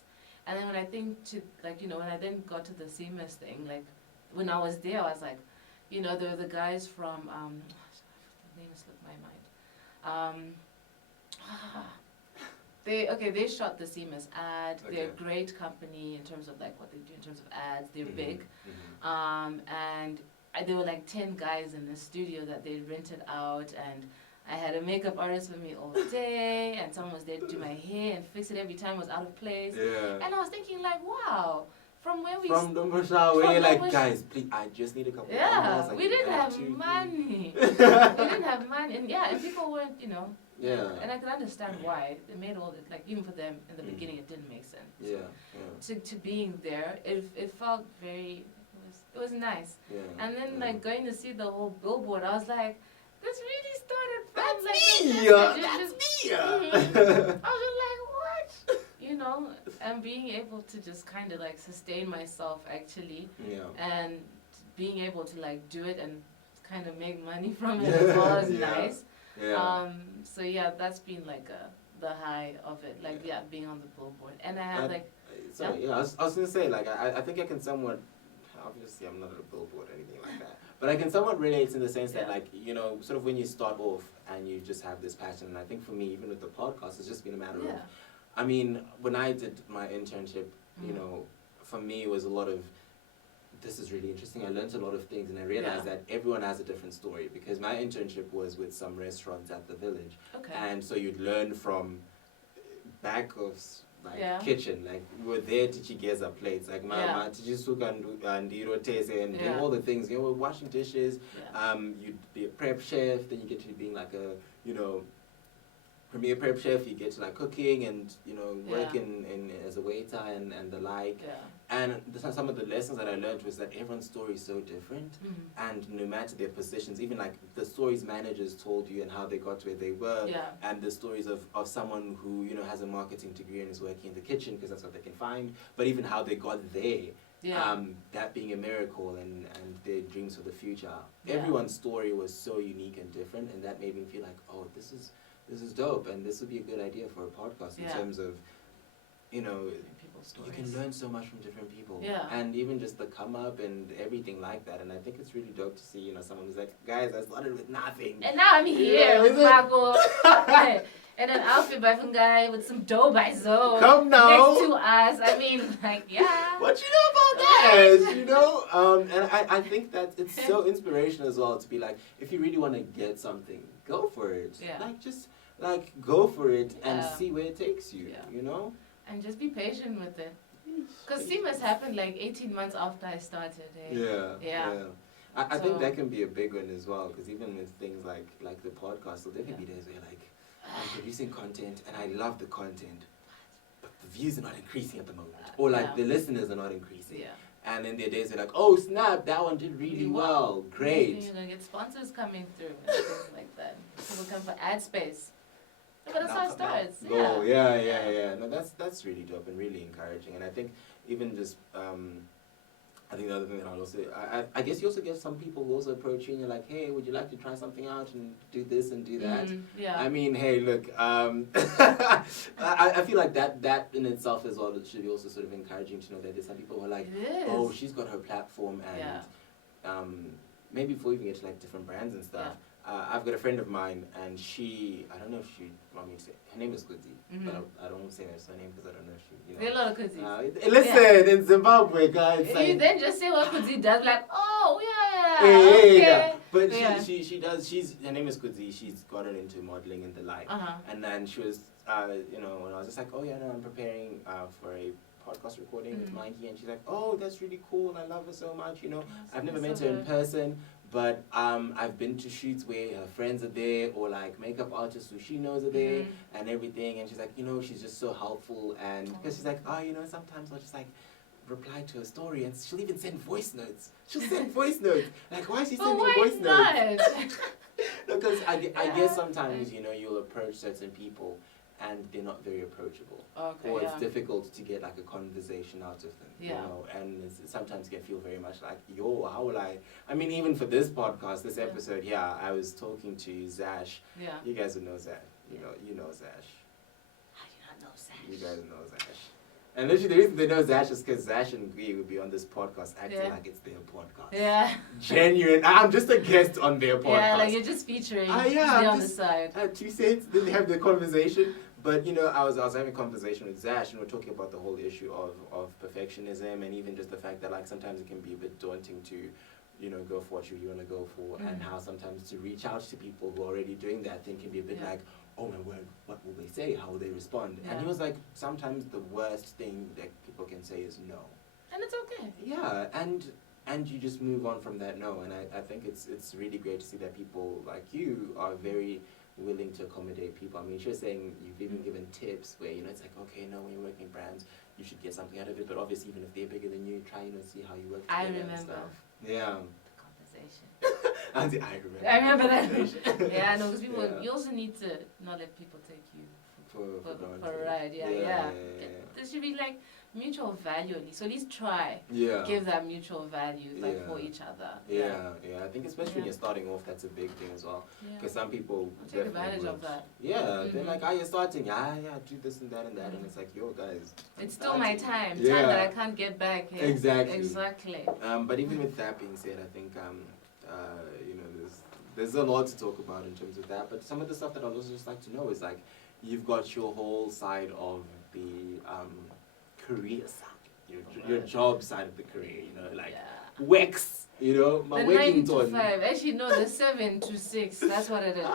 And then when I think to, like, when I then got to the CMS thing, like, when I was there, I was like, there were the guys from, the name slipped my mind. They shot the CMS ad. Okay. They're a great company in terms of, like, what they do in terms of ads. They're big. Mhm. And there were, like, 10 guys in the studio that they rented out, and I had a makeup artist with me all day, and someone was there to do my hair and fix it every time it was out of place. Yeah. And I was thinking, like, wow, from where we... From Domo Shower, where from you're like, Domo Sh- guys, please, I just need a couple of Yeah, hours. Like, we didn't have to- money. We didn't have money. And people weren't, Yeah. And I could understand why. It made all the, like, even for them in the beginning, it didn't make sense. Yeah, yeah, To being there, it felt very, it was nice. yeah. And then, yeah. like, going to see the whole billboard, I was like, this really started from, That's like, me! this- That's me! I was just like, what? And being able to just kind of, like, sustain myself, actually, Yeah. and being able to, like, do it and kind of make money from it as well is Yeah. nice. Yeah. So, yeah, that's been, like, the high of it, like, yeah, being on the billboard. And I have, like... Sorry, yeah, I was gonna say, like, I think I can somewhat, obviously I'm not at a billboard or anything like that, but I can somewhat relate in the sense that, Yeah. like, sort of when you start off and you just have this passion, and I think for me, even with the podcast, it's just been a matter of, Yeah. I mean, when I did my internship, for me it was a lot of, this is really interesting, I learned a lot of things, and I realized that everyone has a different story, because my internship was with some restaurants at the village, Okay. and so you'd learn from back of like Yeah. kitchen, like we were there tichigeza plates, like ma tichisuka ndiro tese and doing Yeah. all the things, washing dishes. Yeah. You'd be a prep chef, then you get to being like a from being a prep chef you get to like cooking and work Yeah. in as a waiter and the like. Yeah. And some of the lessons that I learned was that everyone's story is so different, and no matter their positions, even like the stories managers told you and how they got to where they were, Yeah. and the stories of someone who has a marketing degree and is working in the kitchen because that's what they can find, but even how they got there, Yeah. that being a miracle and their dreams for the future. Yeah. Everyone's story was so unique and different, and that made me feel like, oh, this is dope, and this would be a good idea for a podcast in Yeah. terms of, People's you stories. can learn so much from different people. Yeah. And even just the come up and everything like that. And I think it's really dope to see, someone who's like, guys, I started with nothing. And now I'm here Yeah, with is it? Marco and an outfit by some guy with some dough by Zoe. Come now. Next to us. I mean, like, yeah. What you know about that? And I think that it's so inspirational as well to be like, if you really want to get something, go for it. Yeah. Like, just, like, go for it and Yeah. see where it takes you, Yeah. And just be patient with it. Because CMS happened like 18 months after I started. Eh? Yeah. Yeah. I think So- that can be a big one as well, because even with things like the podcast, there'll definitely be days where like I'm producing content and I love the content, but the views are not increasing at the moment, or like Yeah. the listeners are not increasing. Yeah. And then there are days where like, oh snap, that one did really well, great. You're going to get sponsors coming through and things like that. People come for ad space. But that's how it starts. Go. Yeah. No, that's really dope and really encouraging. And I think even just I think the other thing that I'll also, I guess you also get some people who also approach you and you're like, hey, would you like to try something out and do this and do that? Yeah. I mean, hey, look, I feel like that in itself as well should be also sort of encouraging to know that there's some people who are like, oh, she's got her platform and maybe before we even get to like different brands and stuff, I've got a friend of mine and I don't know if she want me to say, her name is Kudzi, but I don't want to say her surname because I don't know if she, There are a lot of Kudzis. Listen, in Zimbabwe, guys. You then just say what Kudzi does, like, oh, okay. Yeah. But she does, her name is Kudzi, she's gotten into modeling and the like. And then she was, when I was just like, oh yeah, no, I'm preparing for a podcast recording with Mikey, and she's like, oh, that's really cool, I love her so much, I've never met her in person, but I've been to shoots where her friends are there, or like makeup artists who she knows are there, and everything, and she's like, she's just so helpful, and because she's like, sometimes I'll just like reply to her story, and she'll even send voice notes. She'll send voice notes. Like, why is she sending voice notes? Because I guess sometimes, you'll approach certain people, and they're not very approachable. Or it's difficult to get like a conversation out of them, and sometimes it can feel very much like, how will I mean, even for this podcast, this episode, I was talking to Zash. Yeah. You guys would know Zash. You know Zash. How do you not know Zash? You guys know Zash. And literally the reason they know Zash is because Zash and Gui would be on this podcast acting like it's their podcast. Yeah. Genuine. I'm just a guest on their podcast. Yeah, like you're just featuring. On the side. 2 cents. Then they have the conversation. But I was having a conversation with Zash, and we're talking about the whole issue of perfectionism, and even just the fact that like sometimes it can be a bit daunting to, go for what you want to go for, and how sometimes to reach out to people who are already doing that thing can be a bit like, oh my word, what will they say? How will they respond? Yeah. And he was like, sometimes the worst thing that people can say is no. And it's okay. Yeah, and you just move on from that no. And I think it's really great to see that people like you are very willing to accommodate people. I mean, you're saying you've even given tips where, it's like, okay, no, when you're working brands, you should get something out of it. But obviously, even if they're bigger than you, try, see how you work together. I remember. And stuff. Yeah. Conversation. I remember that. Yeah, no, because people, you also need to not let people take you for a ride. Yeah. There should be like mutual value at least. So at least try. Yeah. Give that mutual value for each other. Yeah. I think especially when you're starting off, that's a big thing as well. Because some people take advantage of that. Yeah. They're like, you're starting. Do this and that and that, and it's like, guys. It's still my time. Time that I can't get back. Yeah. Exactly. But even with that being said, I think there's a lot to talk about in terms of that. But some of the stuff that I'd also just like to know is like, you've got your whole side of the career side, your job side of the career, like Wex, my the working 9 to 5. Actually, no, the 7 to 6. That's what it is.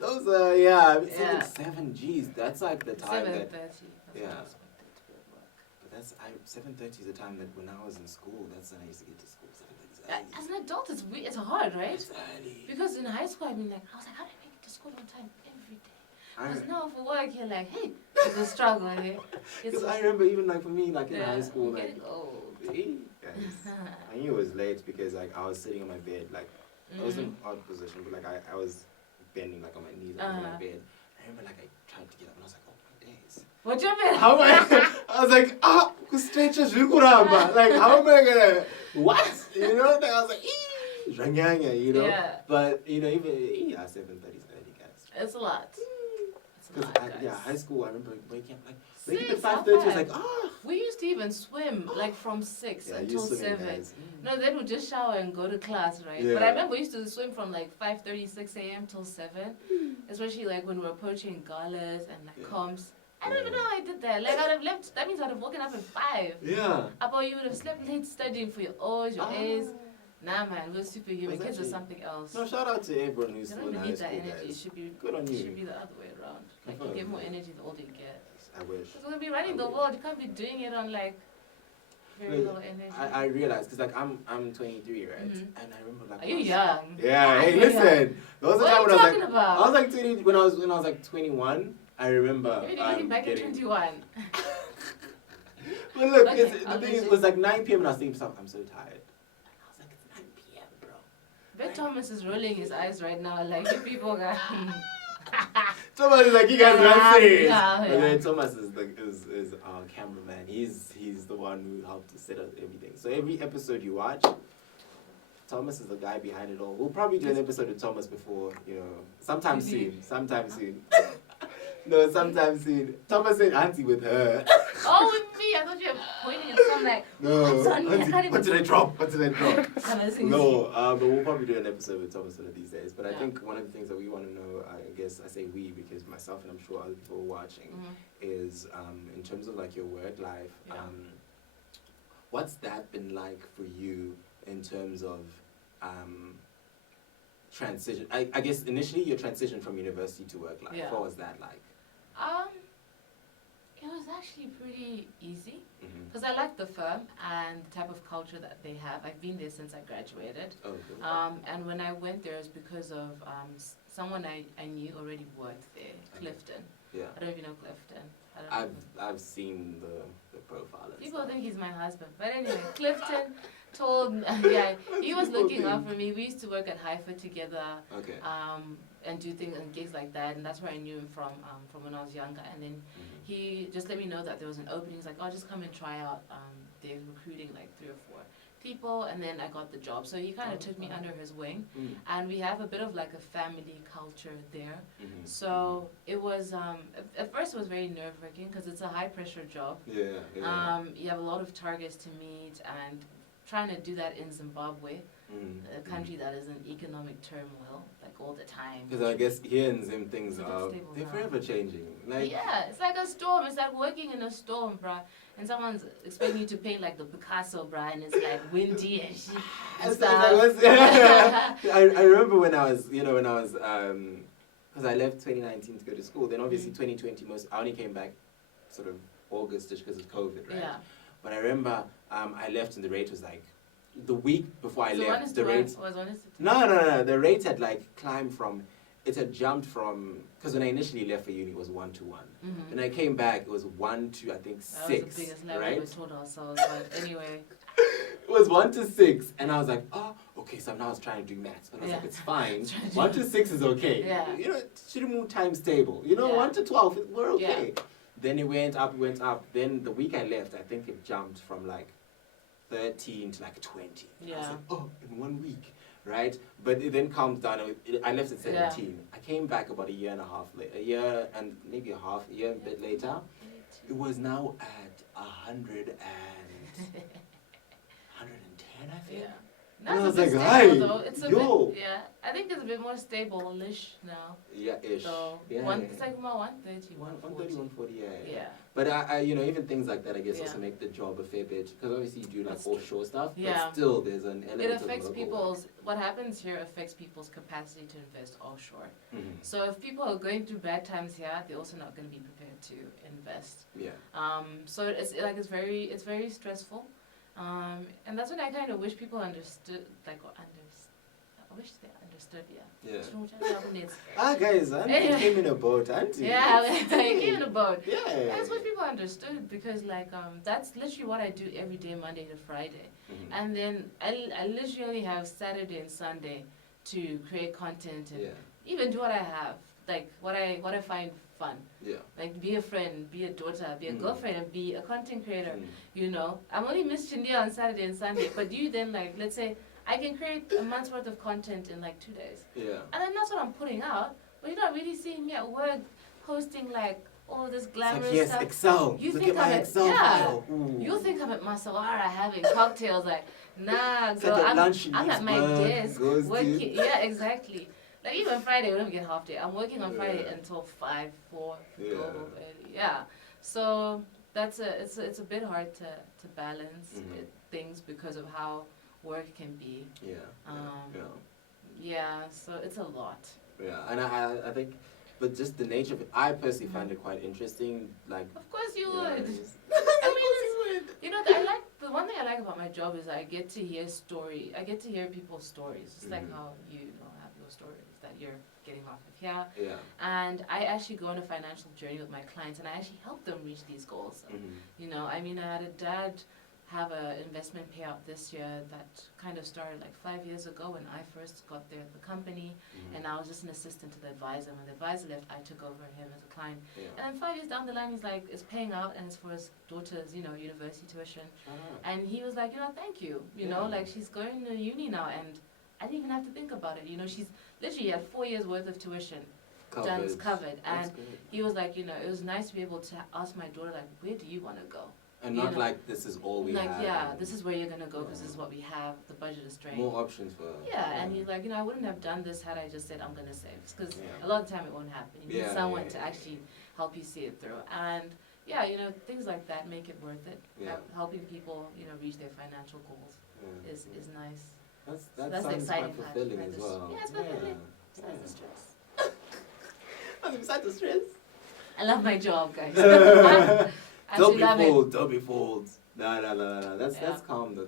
Those are 7 G's. That's like the time 7:30. But that's 7:30 is the time that when I was in school, that's when I used to get to school. 7:30. As an adult, it's hard, right? It's early. Because in high school, I was like, how do I make it to school on time every day? Because now for work, you're like, hey, it's a struggle, eh? Because I remember even like for me, like in high school, like, guys. I knew it was late because like I was sitting on my bed, like I was in an odd position, but like I was bending like on my knees on my bed. I remember like I tried to get up and I was like, oh my days. What do you mean? How am I was like, stretches like how am I gonna what? Like, I was like, Yeah. But even 7:30 is early, guys. It's a lot. High school, I remember waking up waking up at 5:30 was like, We used to even swim like from 6 until 7. No, then we'd just shower and go to class, right? Yeah. But I remember we used to swim from like 5:30, 6 a.m. till 7. Especially like when we were approaching galas and like comps. I don't even know how I did that. Like I would have left, that means I would have woken up at 5. Yeah. About you would have slept late studying for your O's, your A's. Nah, man, we're superhuman. Kids are something else. No, shout out to everyone who's still in high school, that energy. It should be good on you. It should be the other way around. Like you get more energy the older you get. I wish. Because we're gonna be running the world. You can't be doing it on like very little energy. I realized because like I'm 23, right? And I remember like. Are you young? Yeah. Hey, listen. What are you talking about? I was like 20 when I was like 21. I remember. You're getting back at 21. But look, the thing is, it was like 9 p.m. and I was thinking, I'm so tired. Bet Thomas is rolling his eyes right now, like you people got. Thomas is like, you guys don't say it. Yeah, But yeah. then Thomas is our cameraman. He's the one who helped to set up everything. So every episode you watch, Thomas is the guy behind it all. We'll probably do an episode with Thomas before, sometime soon. Sometime soon. No, sometime soon. Thomas said auntie with her. Oh, with me. I thought you were pointing at something like, No, what's on me? I auntie, can't even what did I drop? What did I drop? Honestly. No, but we'll probably do an episode with Thomas one of these days. But I Yeah. think one of the things that we want to know, I guess I say we because myself and I'm sure other people watching, is in terms of like your work life, Yeah. what's that been like for you in terms of transition? I guess initially your transition from university to work life. Yeah. What was that like? It was actually pretty easy Mm-hmm. because I liked the firm and the type of culture that they have. I've been there since I graduated. Oh, good. And when I went there, it was because of someone I knew already worked there, Clifton. Yeah. I don't know if you know Clifton. I don't know. I've seen the profile. And People stuff. think he's my husband. But anyway, Clifton told me, he was People looking out think. for me. We used to work at Haifa together Okay. and do things and gigs like that. And that's where I knew him from when I was younger. And then he just let me know that there was an opening. He's like, oh, just come and try out. They're recruiting like 3 or 4 people. And then I got the job. So he kind of took me under his wing. Mm. And we have a bit of like a family culture there. Mhm. So it was, at first it was very nerve-wracking because it's a high-pressure job. Yeah. Yeah. You have a lot of targets to meet, and trying to do that in Zimbabwe, a country that is in economic turmoil, like all the time. Because I guess here in Zim things It's a bit are stable they're now. forever changing. Like Yeah, it's like a storm. It's like working in a storm, bruh. And someone's expecting you to paint like the Picasso, bruh, and it's like windy and shit and It's stuff. like, I remember when I was because I left 2019 to go to school. Then obviously 2020 I only came back sort of August just because of COVID, right? Yeah. But I remember I left and the rate was like the week before I So left. The rate was honest. no. The rate had like climbed from. It had jumped from because when I initially left for uni it was 1 to 1. Mm-hmm. When I came back it was 1 to I think That 6. was the biggest lie right? we told ourselves, but anyway. It was 1 to 6, and I was like, oh, okay. So now I was trying to do maths, but I was Yeah. like, it's fine. Trying to 1 to 6 is okay. Yeah. Should move times table. Yeah. 1 to 12, we're okay. Then it went up. Then the week I left, I think it jumped from like 13 to like 20. I was Yeah. like, oh, in 1 week, right? But it then calmed down. I left at 17. I came back about a year and a half later, a year and maybe a half, a year and a bit later. It was now at 100 and 110, I think. Yeah. And I That's was a bit like, stable "Hey, though. It's a yo." bit, yeah. I think it's a bit more stable-ish now. Yeah, ish. So Yeah. it's like about 130, 130, 140. 140, yeah. Yeah. But I even things like that, I guess, also Yeah. make the job a fair bit because obviously you do like That's true. offshore stuff, Yeah. but still there's an element It of affects local people's, what happens here affects people's capacity to invest offshore. work. Mhm. So if people are going through bad times here, they're also not going to be prepared to invest. Yeah. So it's very stressful. And that's when I kind of wish people understood, I wish they understood, Yeah. yeah. Guys, auntie Anyway. came in a boat, auntie. Yeah, I came in a boat. Yeah. I just wish people understood because that's literally what I do every day, Monday to Friday. Mhm. And then I literally only have Saturday and Sunday to create content and Yeah. even do what I have, like what I find fun. Yeah. Like be a friend, be a daughter, be a Mm. girlfriend, and be a content creator. Mm. I'm only MissChindiya on Saturday and Sunday, but you then let's say I can create a month's worth of content in 2 days. Yeah. And then that's what I'm putting out. But you're not really seeing me at work posting all this It's glamorous like, yes, stuff. Excel. You Look think at my I'm Excel yeah. file. Ooh. You think I'm at Masawara having cocktails, nah, It's girl, like at I'm lunch she at leaves my work, desk goes to- working. Yeah, exactly. Like even Friday, we don't get half day. I'm working on Friday Yeah. until 5, 4, Yeah. go home early. Yeah. So it's a bit hard to balance Mhm. things because of how work can be. Yeah. Yeah. Yeah. Yeah, so it's a lot. Yeah. And I think, but just the nature of it, I personally find it quite interesting. Like. Of course you yeah, would. just- The one thing I like about my job is I get to hear I get to hear people's stories. It's like Mhm. how you have your stories that you're getting off of here. Yeah. And I actually go on a financial journey with my clients and I actually help them reach these goals. Mhm. I had a dad have an investment payout this year that kind of started like 5 years ago when I first got there at the company, and I was just an assistant to the advisor. When the advisor left, I took over him as a client. Yeah. And then 5 years down the line, he's like, it's paying out, and it's for his daughter's, university tuition. And he was like, thank you, like she's going to uni now, and I didn't even have to think about it. She's literally had 4 years worth of tuition covered. And he was like, it was nice to be able to ask my daughter, like, where do you want to go? And not like this is all we have. Like, yeah, this is where you're going to go because this is what we have. The budget is strained. More options for. Yeah, and he's like, I wouldn't have done this had I just said I'm going to save. Because a lot of the time it won't happen. You need someone to actually help you see it through. And yeah, things like that make it worth it. Helping people, reach their financial goals is nice. That's the exciting quite fulfilling part. as well. Yeah, it's fulfilling. Besides the stress. Besides the stress. I love my job, guys. Don't be fooled. No. That's calm though.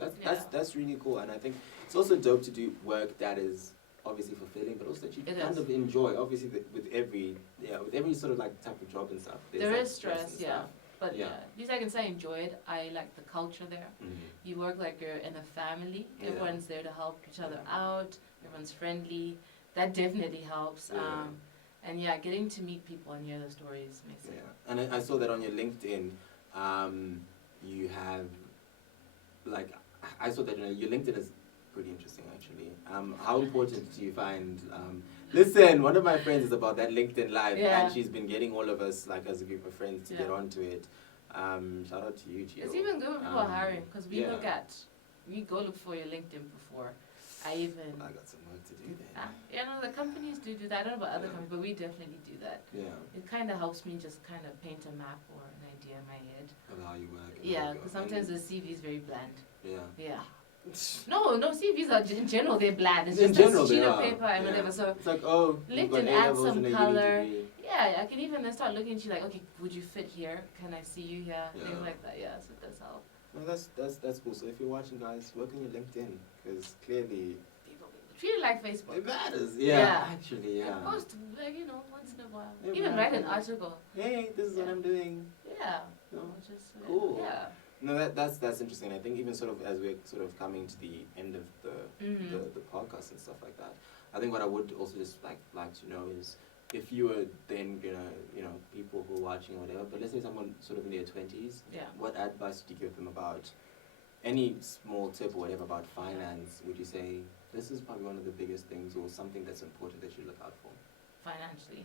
That's really cool, and I think it's also dope to do work that is obviously fulfilling, but also that you kind of enjoy. Obviously, with every sort of like type of job and stuff. There is stress, but at least I can say I enjoy it. I like the culture there. You work like you're in a family. Everyone's there to help each other out. Everyone's friendly. That definitely helps. And getting to meet people and hear their stories makes it. Yeah, and I saw that on your LinkedIn. You have, like, I saw that your LinkedIn is pretty interesting actually. How important do you find, listen, one of my friends is about that LinkedIn Live, and she's been getting all of us, like, as a group of friends to get onto it. Shout out to you, Gio. It's even good when people are hiring, because we go look for your LinkedIn before. I got some work to do there. The companies do that. I don't know about other companies, but we definitely do that. Yeah. It kind of helps me just kind of paint a map or an idea in my head. Of how you work. Yeah, because sometimes the CV is very bland. Yeah. No, CVs are in general they're bland. It's in just general, a sheet of paper and whatever. So it's like, LinkedIn adds some color. Yeah, I can even then start looking at you like, okay, would you fit here? Can I see you here? Things like that. Yeah, so it does help. Well, that's cool. So if you're watching, guys, work on your LinkedIn because clearly people treat it like Facebook. It matters. Yeah. Actually, yeah. And post once in a while. Even write an article. Hey, this is what I'm doing. Yeah. No? Just, cool. Yeah. No, that's interesting. I think even sort of as we're sort of coming to the end of the podcast and stuff like that, I think what I would also just like to know is if you were then people who are watching or whatever, but let's say someone sort of in their 20s, what advice would you give them about any small tip or whatever about finance? Would you say this is probably one of the biggest things or something that's important that you look out for? Financially,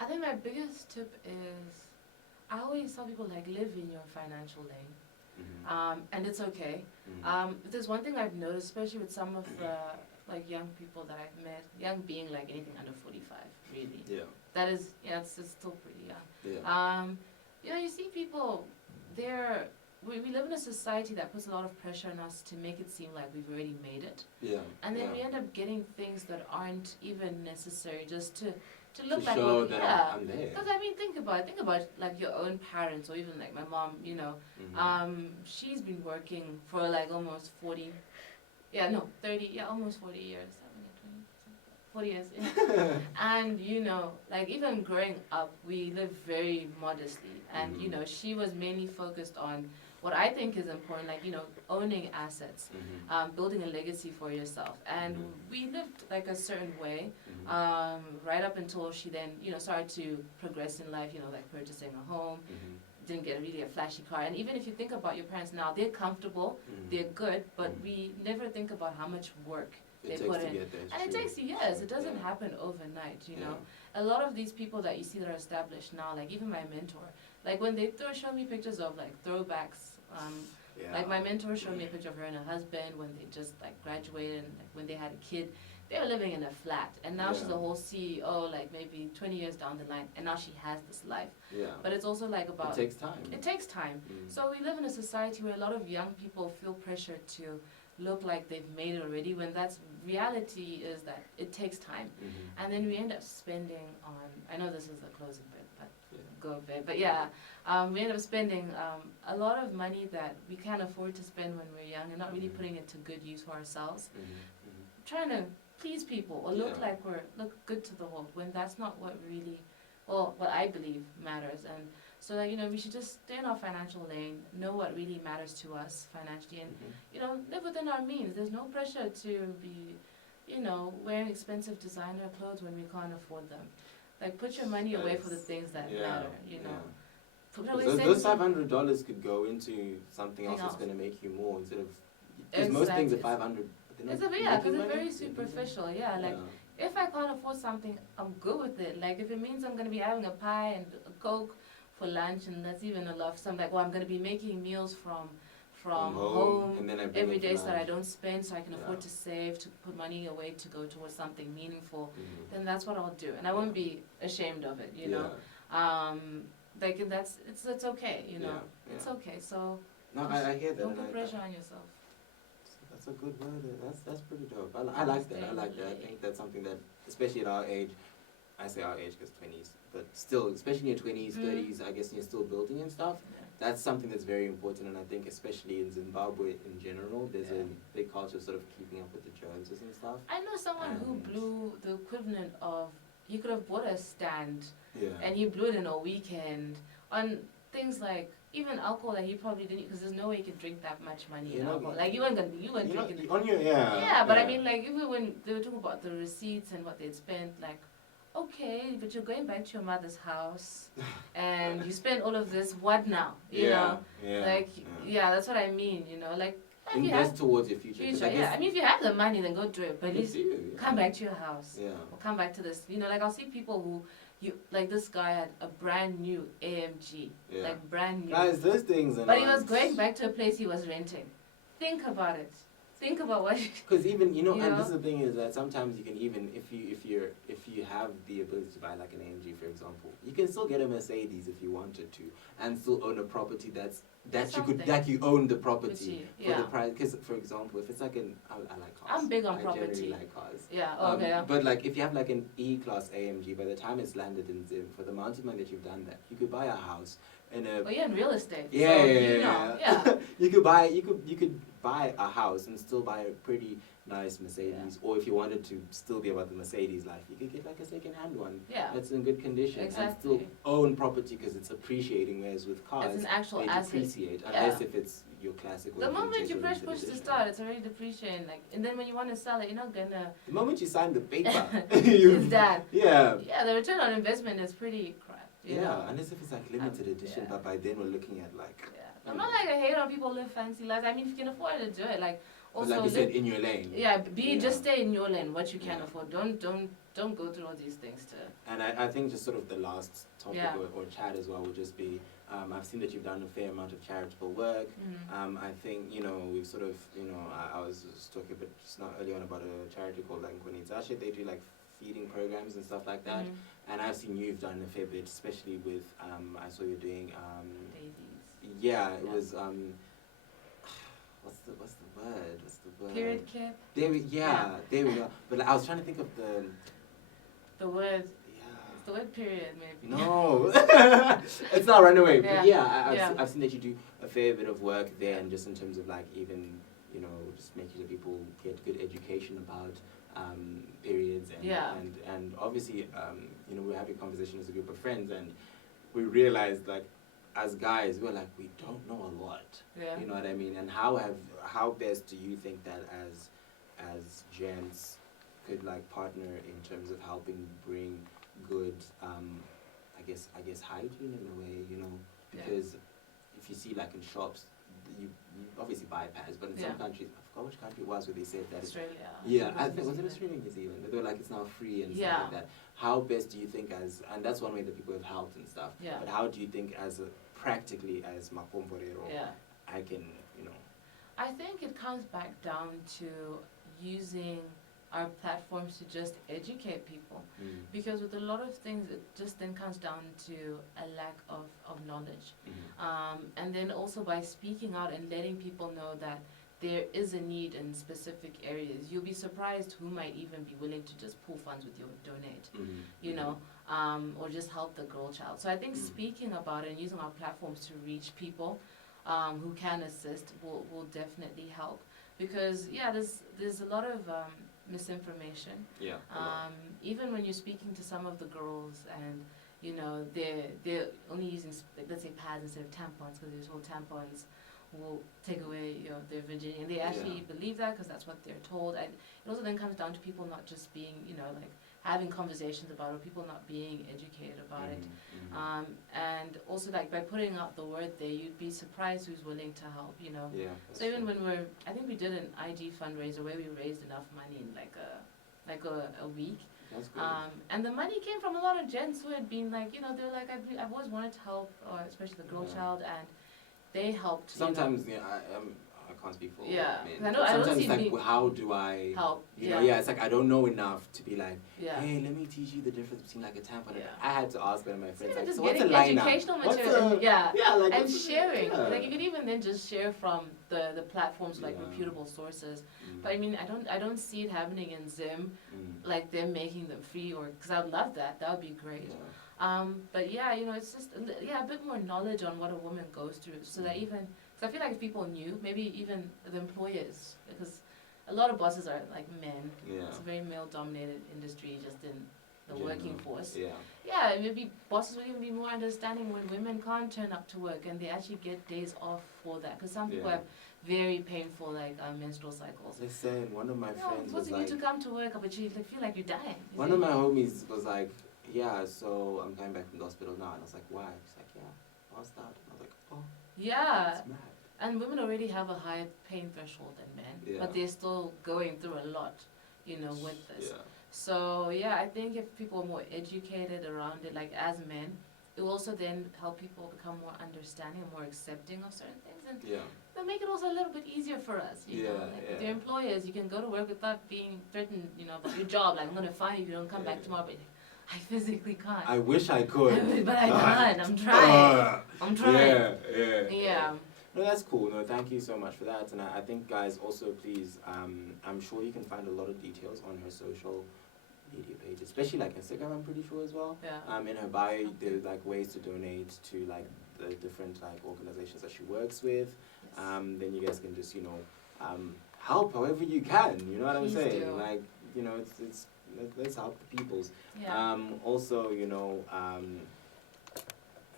I think my biggest tip is I always tell people like live in your financial lane, and it's okay. There's one thing I've noticed, especially with some of the like young people that I've met, young being like anything under 45, really. Yeah. That is, it's still pretty young. Yeah. You see people, we live in a society that puts a lot of pressure on us to make it seem like we've already made it. Yeah. And then we end up getting things that aren't even necessary just to look like show that I'm there. Because think about like your own parents or even like my mom, she's been working for like almost 40, 30, almost 40 years, 40 years. Yeah. And like even growing up, we lived very modestly, and she was mainly focused on what I think is important, like owning assets, building a legacy for yourself. And we lived like a certain way, right up until she then started to progress in life, like purchasing a home, didn't get really a flashy car. And even if you think about your parents now, they're comfortable, they're good, but we never think about how much work they put in. And it takes years. It doesn't happen overnight, know. A lot of these people that you see that are established now, like even my mentor, like when they show me pictures of like throwbacks, like my mentor showed me a picture of her and her husband when they just like graduated and like, when they had a kid. They were living in a flat, and now she's a whole CEO, like maybe 20 years down the line, and now she has this life. Yeah. But it's also like about... It takes time. It takes time. So we live in a society where a lot of young people feel pressure to look like they've made it already, when that's reality is that it takes time. And then we end up spending on... I know this is a closing bit, but go a bit. But we end up spending a lot of money that we can't afford to spend when we're young and not really putting it to good use for ourselves. Trying to please people or look look good to the world when that's not what really, what I believe matters. And So that, you know, we should just stay in our financial lane, know what really matters to us financially, and, you know, live within our means. There's no pressure to be, you know, wearing expensive designer clothes when we can't afford them. Like, put your money away for the things that matter, you know. Put away Those $500 could go into something else that's going to make you more instead of, because most things are 500. Because it's very superficial, like, if I can't afford something, I'm good with it. Like, if it means I'm going to be having a pie and a Coke for lunch, and that's even a lot, so I'm like, well, I'm going to be making meals from home and then every day so that I don't spend, so I can afford to save, to put money away to go towards something meaningful, then that's what I'll do. And I won't be ashamed of it, you know. Like, it's okay, you know. It's okay, so no, I hear that. Don't put pressure on yourself. That's a good word. That's pretty dope. I like that. I like that. I think that's something that, especially at our age, I say our age because 20s, but still, especially in your 20s, 30s, I guess you're still building and stuff. That's something that's very important, and I think especially in Zimbabwe in general, there's a big culture of sort of keeping up with the Joneses and stuff. I know someone who blew the equivalent of, he could have bought a stand, and he blew it in a weekend on things like, even alcohol that he probably didn't, because there's no way he could drink that much money in alcohol. Like, you weren't drinking. On your, but I mean, like, even when they were talking about the receipts and what they'd spent, like, okay, but you're going back to your mother's house, and you spend all of this, what now? You know? That's what I mean, you know, like, invest towards your future. I mean, if you have the money, then go do it, but at least come back to your house. Or come back to this, you know, like, I'll see people who, like, this guy had a brand new AMG, like, brand new. Guys, those things are But he was going back to a place he was renting. Think about it. Think about what. Because even and this is the thing is that sometimes you can even if you have the ability to buy like an AMG, for example, you can still get a Mercedes if you wanted to, and still own a property you own the property for the price. Because for example, if it's like I like cars. I'm big on I property. generally like cars. Yeah. But like if you have like an E-class AMG, by the time it's landed in Zim, for the amount of money that you've done that, you could buy a house in a. Well, you're in real estate. Yeah. You could buy a house and still buy a pretty nice Mercedes, or if you wanted to still be about the Mercedes life, you could get like a second-hand one that's in good condition and still own property because it's appreciating, whereas with cars, it's an actual they asset. Depreciate, unless if it's your classic. The moment you press push to start, it's already depreciating. Like, and then when you want to sell it, you're not gonna. The moment you sign the paper, it's done. Yeah, the return on investment is pretty crap. You know? Unless if it's like limited edition, but by then we're looking at like. I'm not like I hate on people live fancy lives. I mean, if you can afford to do it, like. Also, but like you said, in your lane. Just stay in your lane. What you can afford. Don't go through all these things to. And I think just sort of the last topic or chat as well would just be. I've seen that you've done a fair amount of charitable work. I think we've sort of I was just talking a bit just now earlier on about a charity called like Nkonitashe. They do like feeding programs and stuff like that. And I've seen you've done a fair bit, especially with I saw you doing Daisies. Yeah, it was What's the word? Period kit. There we go. But like, I was trying to think of the word. It's the word period, maybe. No, it's not runaway. But I've seen that you do a fair bit of work there, and just in terms of like even just making sure people get good education about periods and obviously we're having a conversation as a group of friends, and we realized like. As guys, we're like, we don't know a lot. You know what I mean? And how best do you think that as gents could like partner in terms of helping bring good, I guess hygiene in a way, because if you see like in shops, you obviously buy pads, but in some countries, I forgot which country it was where they said that. Australia. I think was it Australia or New Zealand? They were like it's now free and stuff like that. How best do you think and that's one way that people have helped and stuff. But how do you think practically as Makomborero, I can I think it comes back down to using our platforms to just educate people, because with a lot of things it just then comes down to a lack of knowledge, and then also by speaking out and letting people know that there is a need in specific areas, you'll be surprised who might even be willing to just pull funds with you or donate, or just help the girl child. So I think speaking about it and using our platforms to reach people who can assist will definitely help, because there's a lot of misinformation. Even when you're speaking to some of the girls and you know, they're only using like, let's say pads instead of tampons because they're told tampons will take away their virginity, and they actually believe that because that's what they're told. And it also then comes down to people not just being like having conversations about it, people not being educated about it. And also like by putting out the word there, you'd be surprised who's willing to help, Yeah. So even when I think we did an IG fundraiser where we raised enough money in like a week. That's good. And the money came from a lot of gents who had been like, they were like, I've always wanted to help, especially the girl child, and they helped. Sometimes, I can't speak for men. I don't Sometimes see it's like, how do I help? it's like I don't know enough to be like, Yeah. hey, let me teach you the difference between like a tampon. Yeah. I had to ask one of my friends, like, Just so what's a getting liner? educational What's material, like, and what's sharing. yeah. Like you could even then just share from the platforms like Yeah. reputable sources. But I mean, I don't see it happening in Zim, like them making them free, or because I'd love that. That would be great. Yeah. But yeah, it's just a bit more knowledge on what a woman goes through, so that even, because I feel like if people knew, maybe even the employers, because a lot of bosses are like men. Yeah. It's a very male-dominated industry, just in the working force. Yeah. Yeah, maybe bosses would even be more understanding when women can't turn up to work and they actually get days off for that, because some people Yeah. have very painful like menstrual cycles. Listen, one of my friends was forcing like, you to come to work, but you feel like you're dying. one of my homies was like, yeah, so I'm coming back from the hospital now. And I was like, why? She's like, yeah, how's that? And I was like, oh, Yeah, that's mad. and women already have a higher pain threshold than men, Yeah. but they're still going through a lot, with this. Yeah. So yeah, I think if people are more educated around it, like as men, it will also then help people become more understanding and more accepting of certain things, and Yeah. they'll make it also a little bit easier for us. You know, like with your employers, you can go to work without being threatened, about your job. Like I'm gonna fire you if you don't come back tomorrow. But I physically can't. I wish I could. But I can't. I'm trying. I'm trying. Yeah. No, that's cool. No, thank you so much for that. And I think, guys, also please, I'm sure you can find a lot of details on her social media page, especially like Instagram, I'm pretty sure as well. Yeah. In her bio, there's like ways to donate to like the different like organizations that she works with. Yes. Then you guys can just, help however you can. You know what I'm Please saying? do. Like, let's help the peoples. Yeah. Also,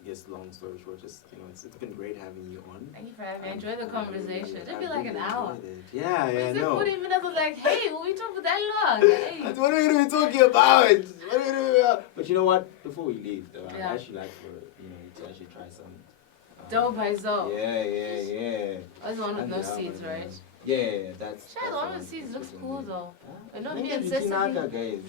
I guess long story short, just it's been great having you on. Thank you for having me. I enjoyed the conversation. It'd be like an hour. Yeah, It's no. 40 minutes. I was like, hey, will we talk for that long? Hey. What are we gonna be talking about? What are we gonna be about? But you know what? Before we leave, though, I'd actually like for you to actually try some. Dough by Zoe. Yeah. That's the one with no And the seeds, other, right? Yeah, that's. Try the one with seeds. Looks cool though. Huh? I know Let me me and get Sesame. Chinaka, guys.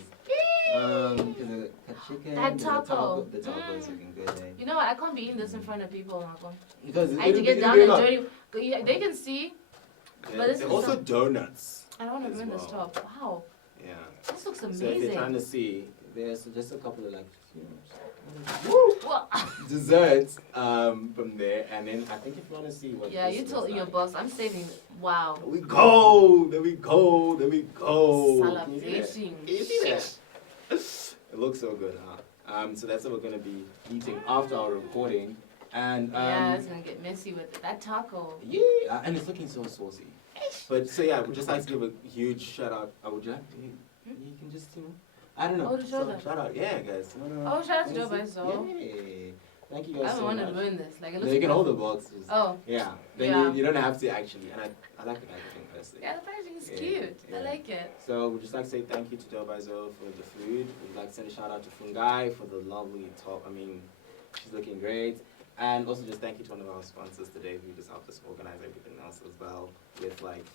Cause the chicken, That the taco. the taco is looking good. Eh? You know what? I can't be eating this in front of people, Malcolm. Because I had to get down and dirty. Yeah, they can see. But this They're is also some- donuts. I don't want to as ruin this well. top. Wow. Yeah. This looks So if you're amazing. trying to see, there's just a couple of like Well, desserts from there, and then I think if you want to see what yeah, this you told looks in your like. box. I'm saving. Wow. There we go. There we go. There we go. Salad Can you see that? fishing. Can you see that? It looks so good, huh? So that's what we're gonna be eating after our recording, and Yeah, it's gonna get messy with it. That taco. yeah, and it's looking so saucy. But so yeah, we'd just like to give a huge shout out. Would you like? You can just I don't know. Oh, to show them. Shout out, yeah, guys. No. Oh, shout out to Joe Honestly, Baiso. Yeah. Thank you I guys don't so want much. to ruin this. Like it No, looks. you can hold the beautiful. boxes. Oh. Yeah. Then Yeah. You don't have to actually, and I like the packaging personally. Yeah, the packaging is Yeah, cute. I yeah. like it. So we'd just like to say thank you to Dobazo for the food. We'd like to send a shout out to Fungai for the lovely top. I mean, she's looking great. And also just thank you to one of our sponsors today who just helped us organize everything else as well. With like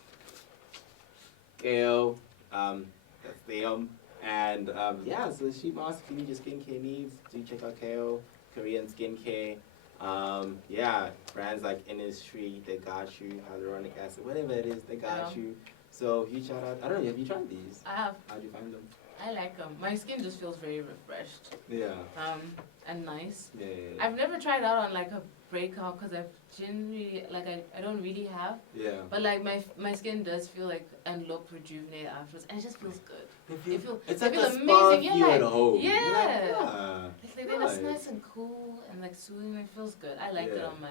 Gail, that's them. And yeah, so sheet mask, if you need your skincare needs, do check out KO, Korean skincare. Yeah, brands like Innisfree, they got you, hyaluronic acid, whatever it is, they got you. So huge shout out. I don't know, have you tried these? I have. How'd you find them? I like them. My skin just feels very refreshed. Yeah. And nice. Yeah. I've never tried out on like a breakout because I've generally like I don't really have. Yeah. But like my skin does feel like and look rejuvenated afterwards, and it just feels good. It's I like feel a spa amazing. Yeah, feel like- at home. yeah. You're like, yeah. It's like then it's Nice. nice and cool and like soothing. It feels good. I like it Yeah. on my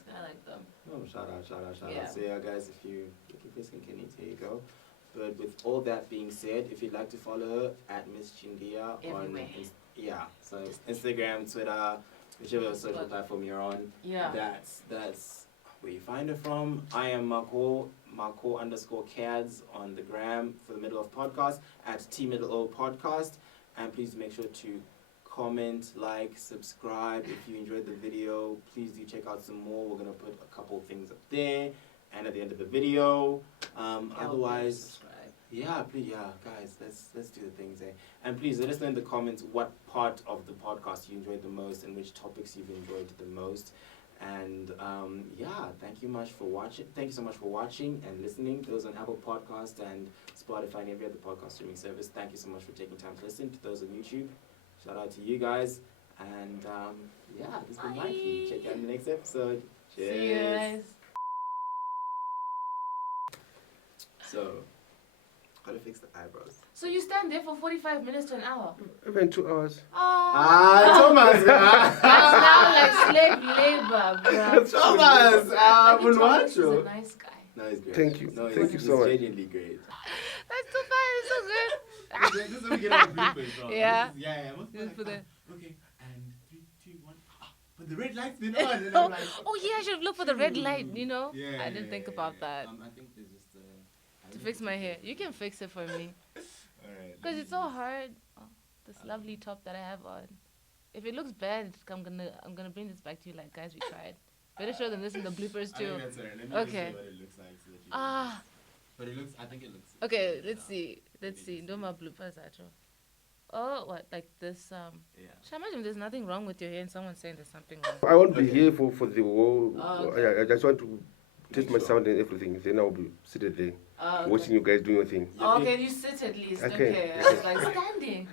skin. I like them. Oh, shout out. Yeah. So yeah, guys, if you looking for skincare needs, here you go. But with all that being said, if you'd like to follow her at MissChindiya on Everywhere. Yeah, so Instagram, Twitter, whichever social platform you're on. Yeah. That's where you find it from. I am Marco _Cads on the gram for the Middle of Podcast at T_O Podcast. And please make sure to comment, like, subscribe. If you enjoyed the video, please do check out some more. We're gonna put a couple things up there and at the end of the video. Otherwise, yeah, please, guys, let's do the things there. And please let us know in the comments what part of the podcast you enjoyed the most and which topics you've enjoyed the most. And thank you much for watching. Thank you so much for watching and listening. Those on Apple Podcast and Spotify and every other podcast streaming service. Thank you so much for taking time to listen. To those on YouTube, shout out to you guys. And this has been Mikey. Check you out in the next episode. Cheers. See you guys. So, how to fix the eyebrows? So you stand there for 45 minutes to an hour? Even 2 hours. Thomas! That's now like slave labor, bro. Thomas! Thomas is a nice guy. No, he's great. Thank you. No, Thank you so much. He's genuinely great. That's too far. It's so good. This is how we get our bloopers, bro. Yeah. Yeah. Just for the- Okay, and 3, 2, 1. But the red light's been on, and I'm like, Oh yeah, I should have looked for the red light. You know, Yeah, I didn't think about that. I think there's just To fix my hair, you can fix it for me. Alright. Cause it's so hard. Oh, this lovely top that I have on. If it looks bad, I'm gonna bring this back to you. Like, guys, we tried. Better show them this in the bloopers I too. think that's alright. Let me Okay. just see what it looks like. So that you Ah. But I think it looks. Okay, let's see. Let's see. No more bloopers, actually. Oh, what? Like this? Yeah. Should I imagine there's nothing wrong with your hair and someone's saying there's something wrong? I won't be here for the whole. okay. I just want to test my sure. sound and everything. Then I'll be seated there, Oh, okay. watching you guys doing your thing. Okay, you sit at least. Okay. Okay, I was like standing.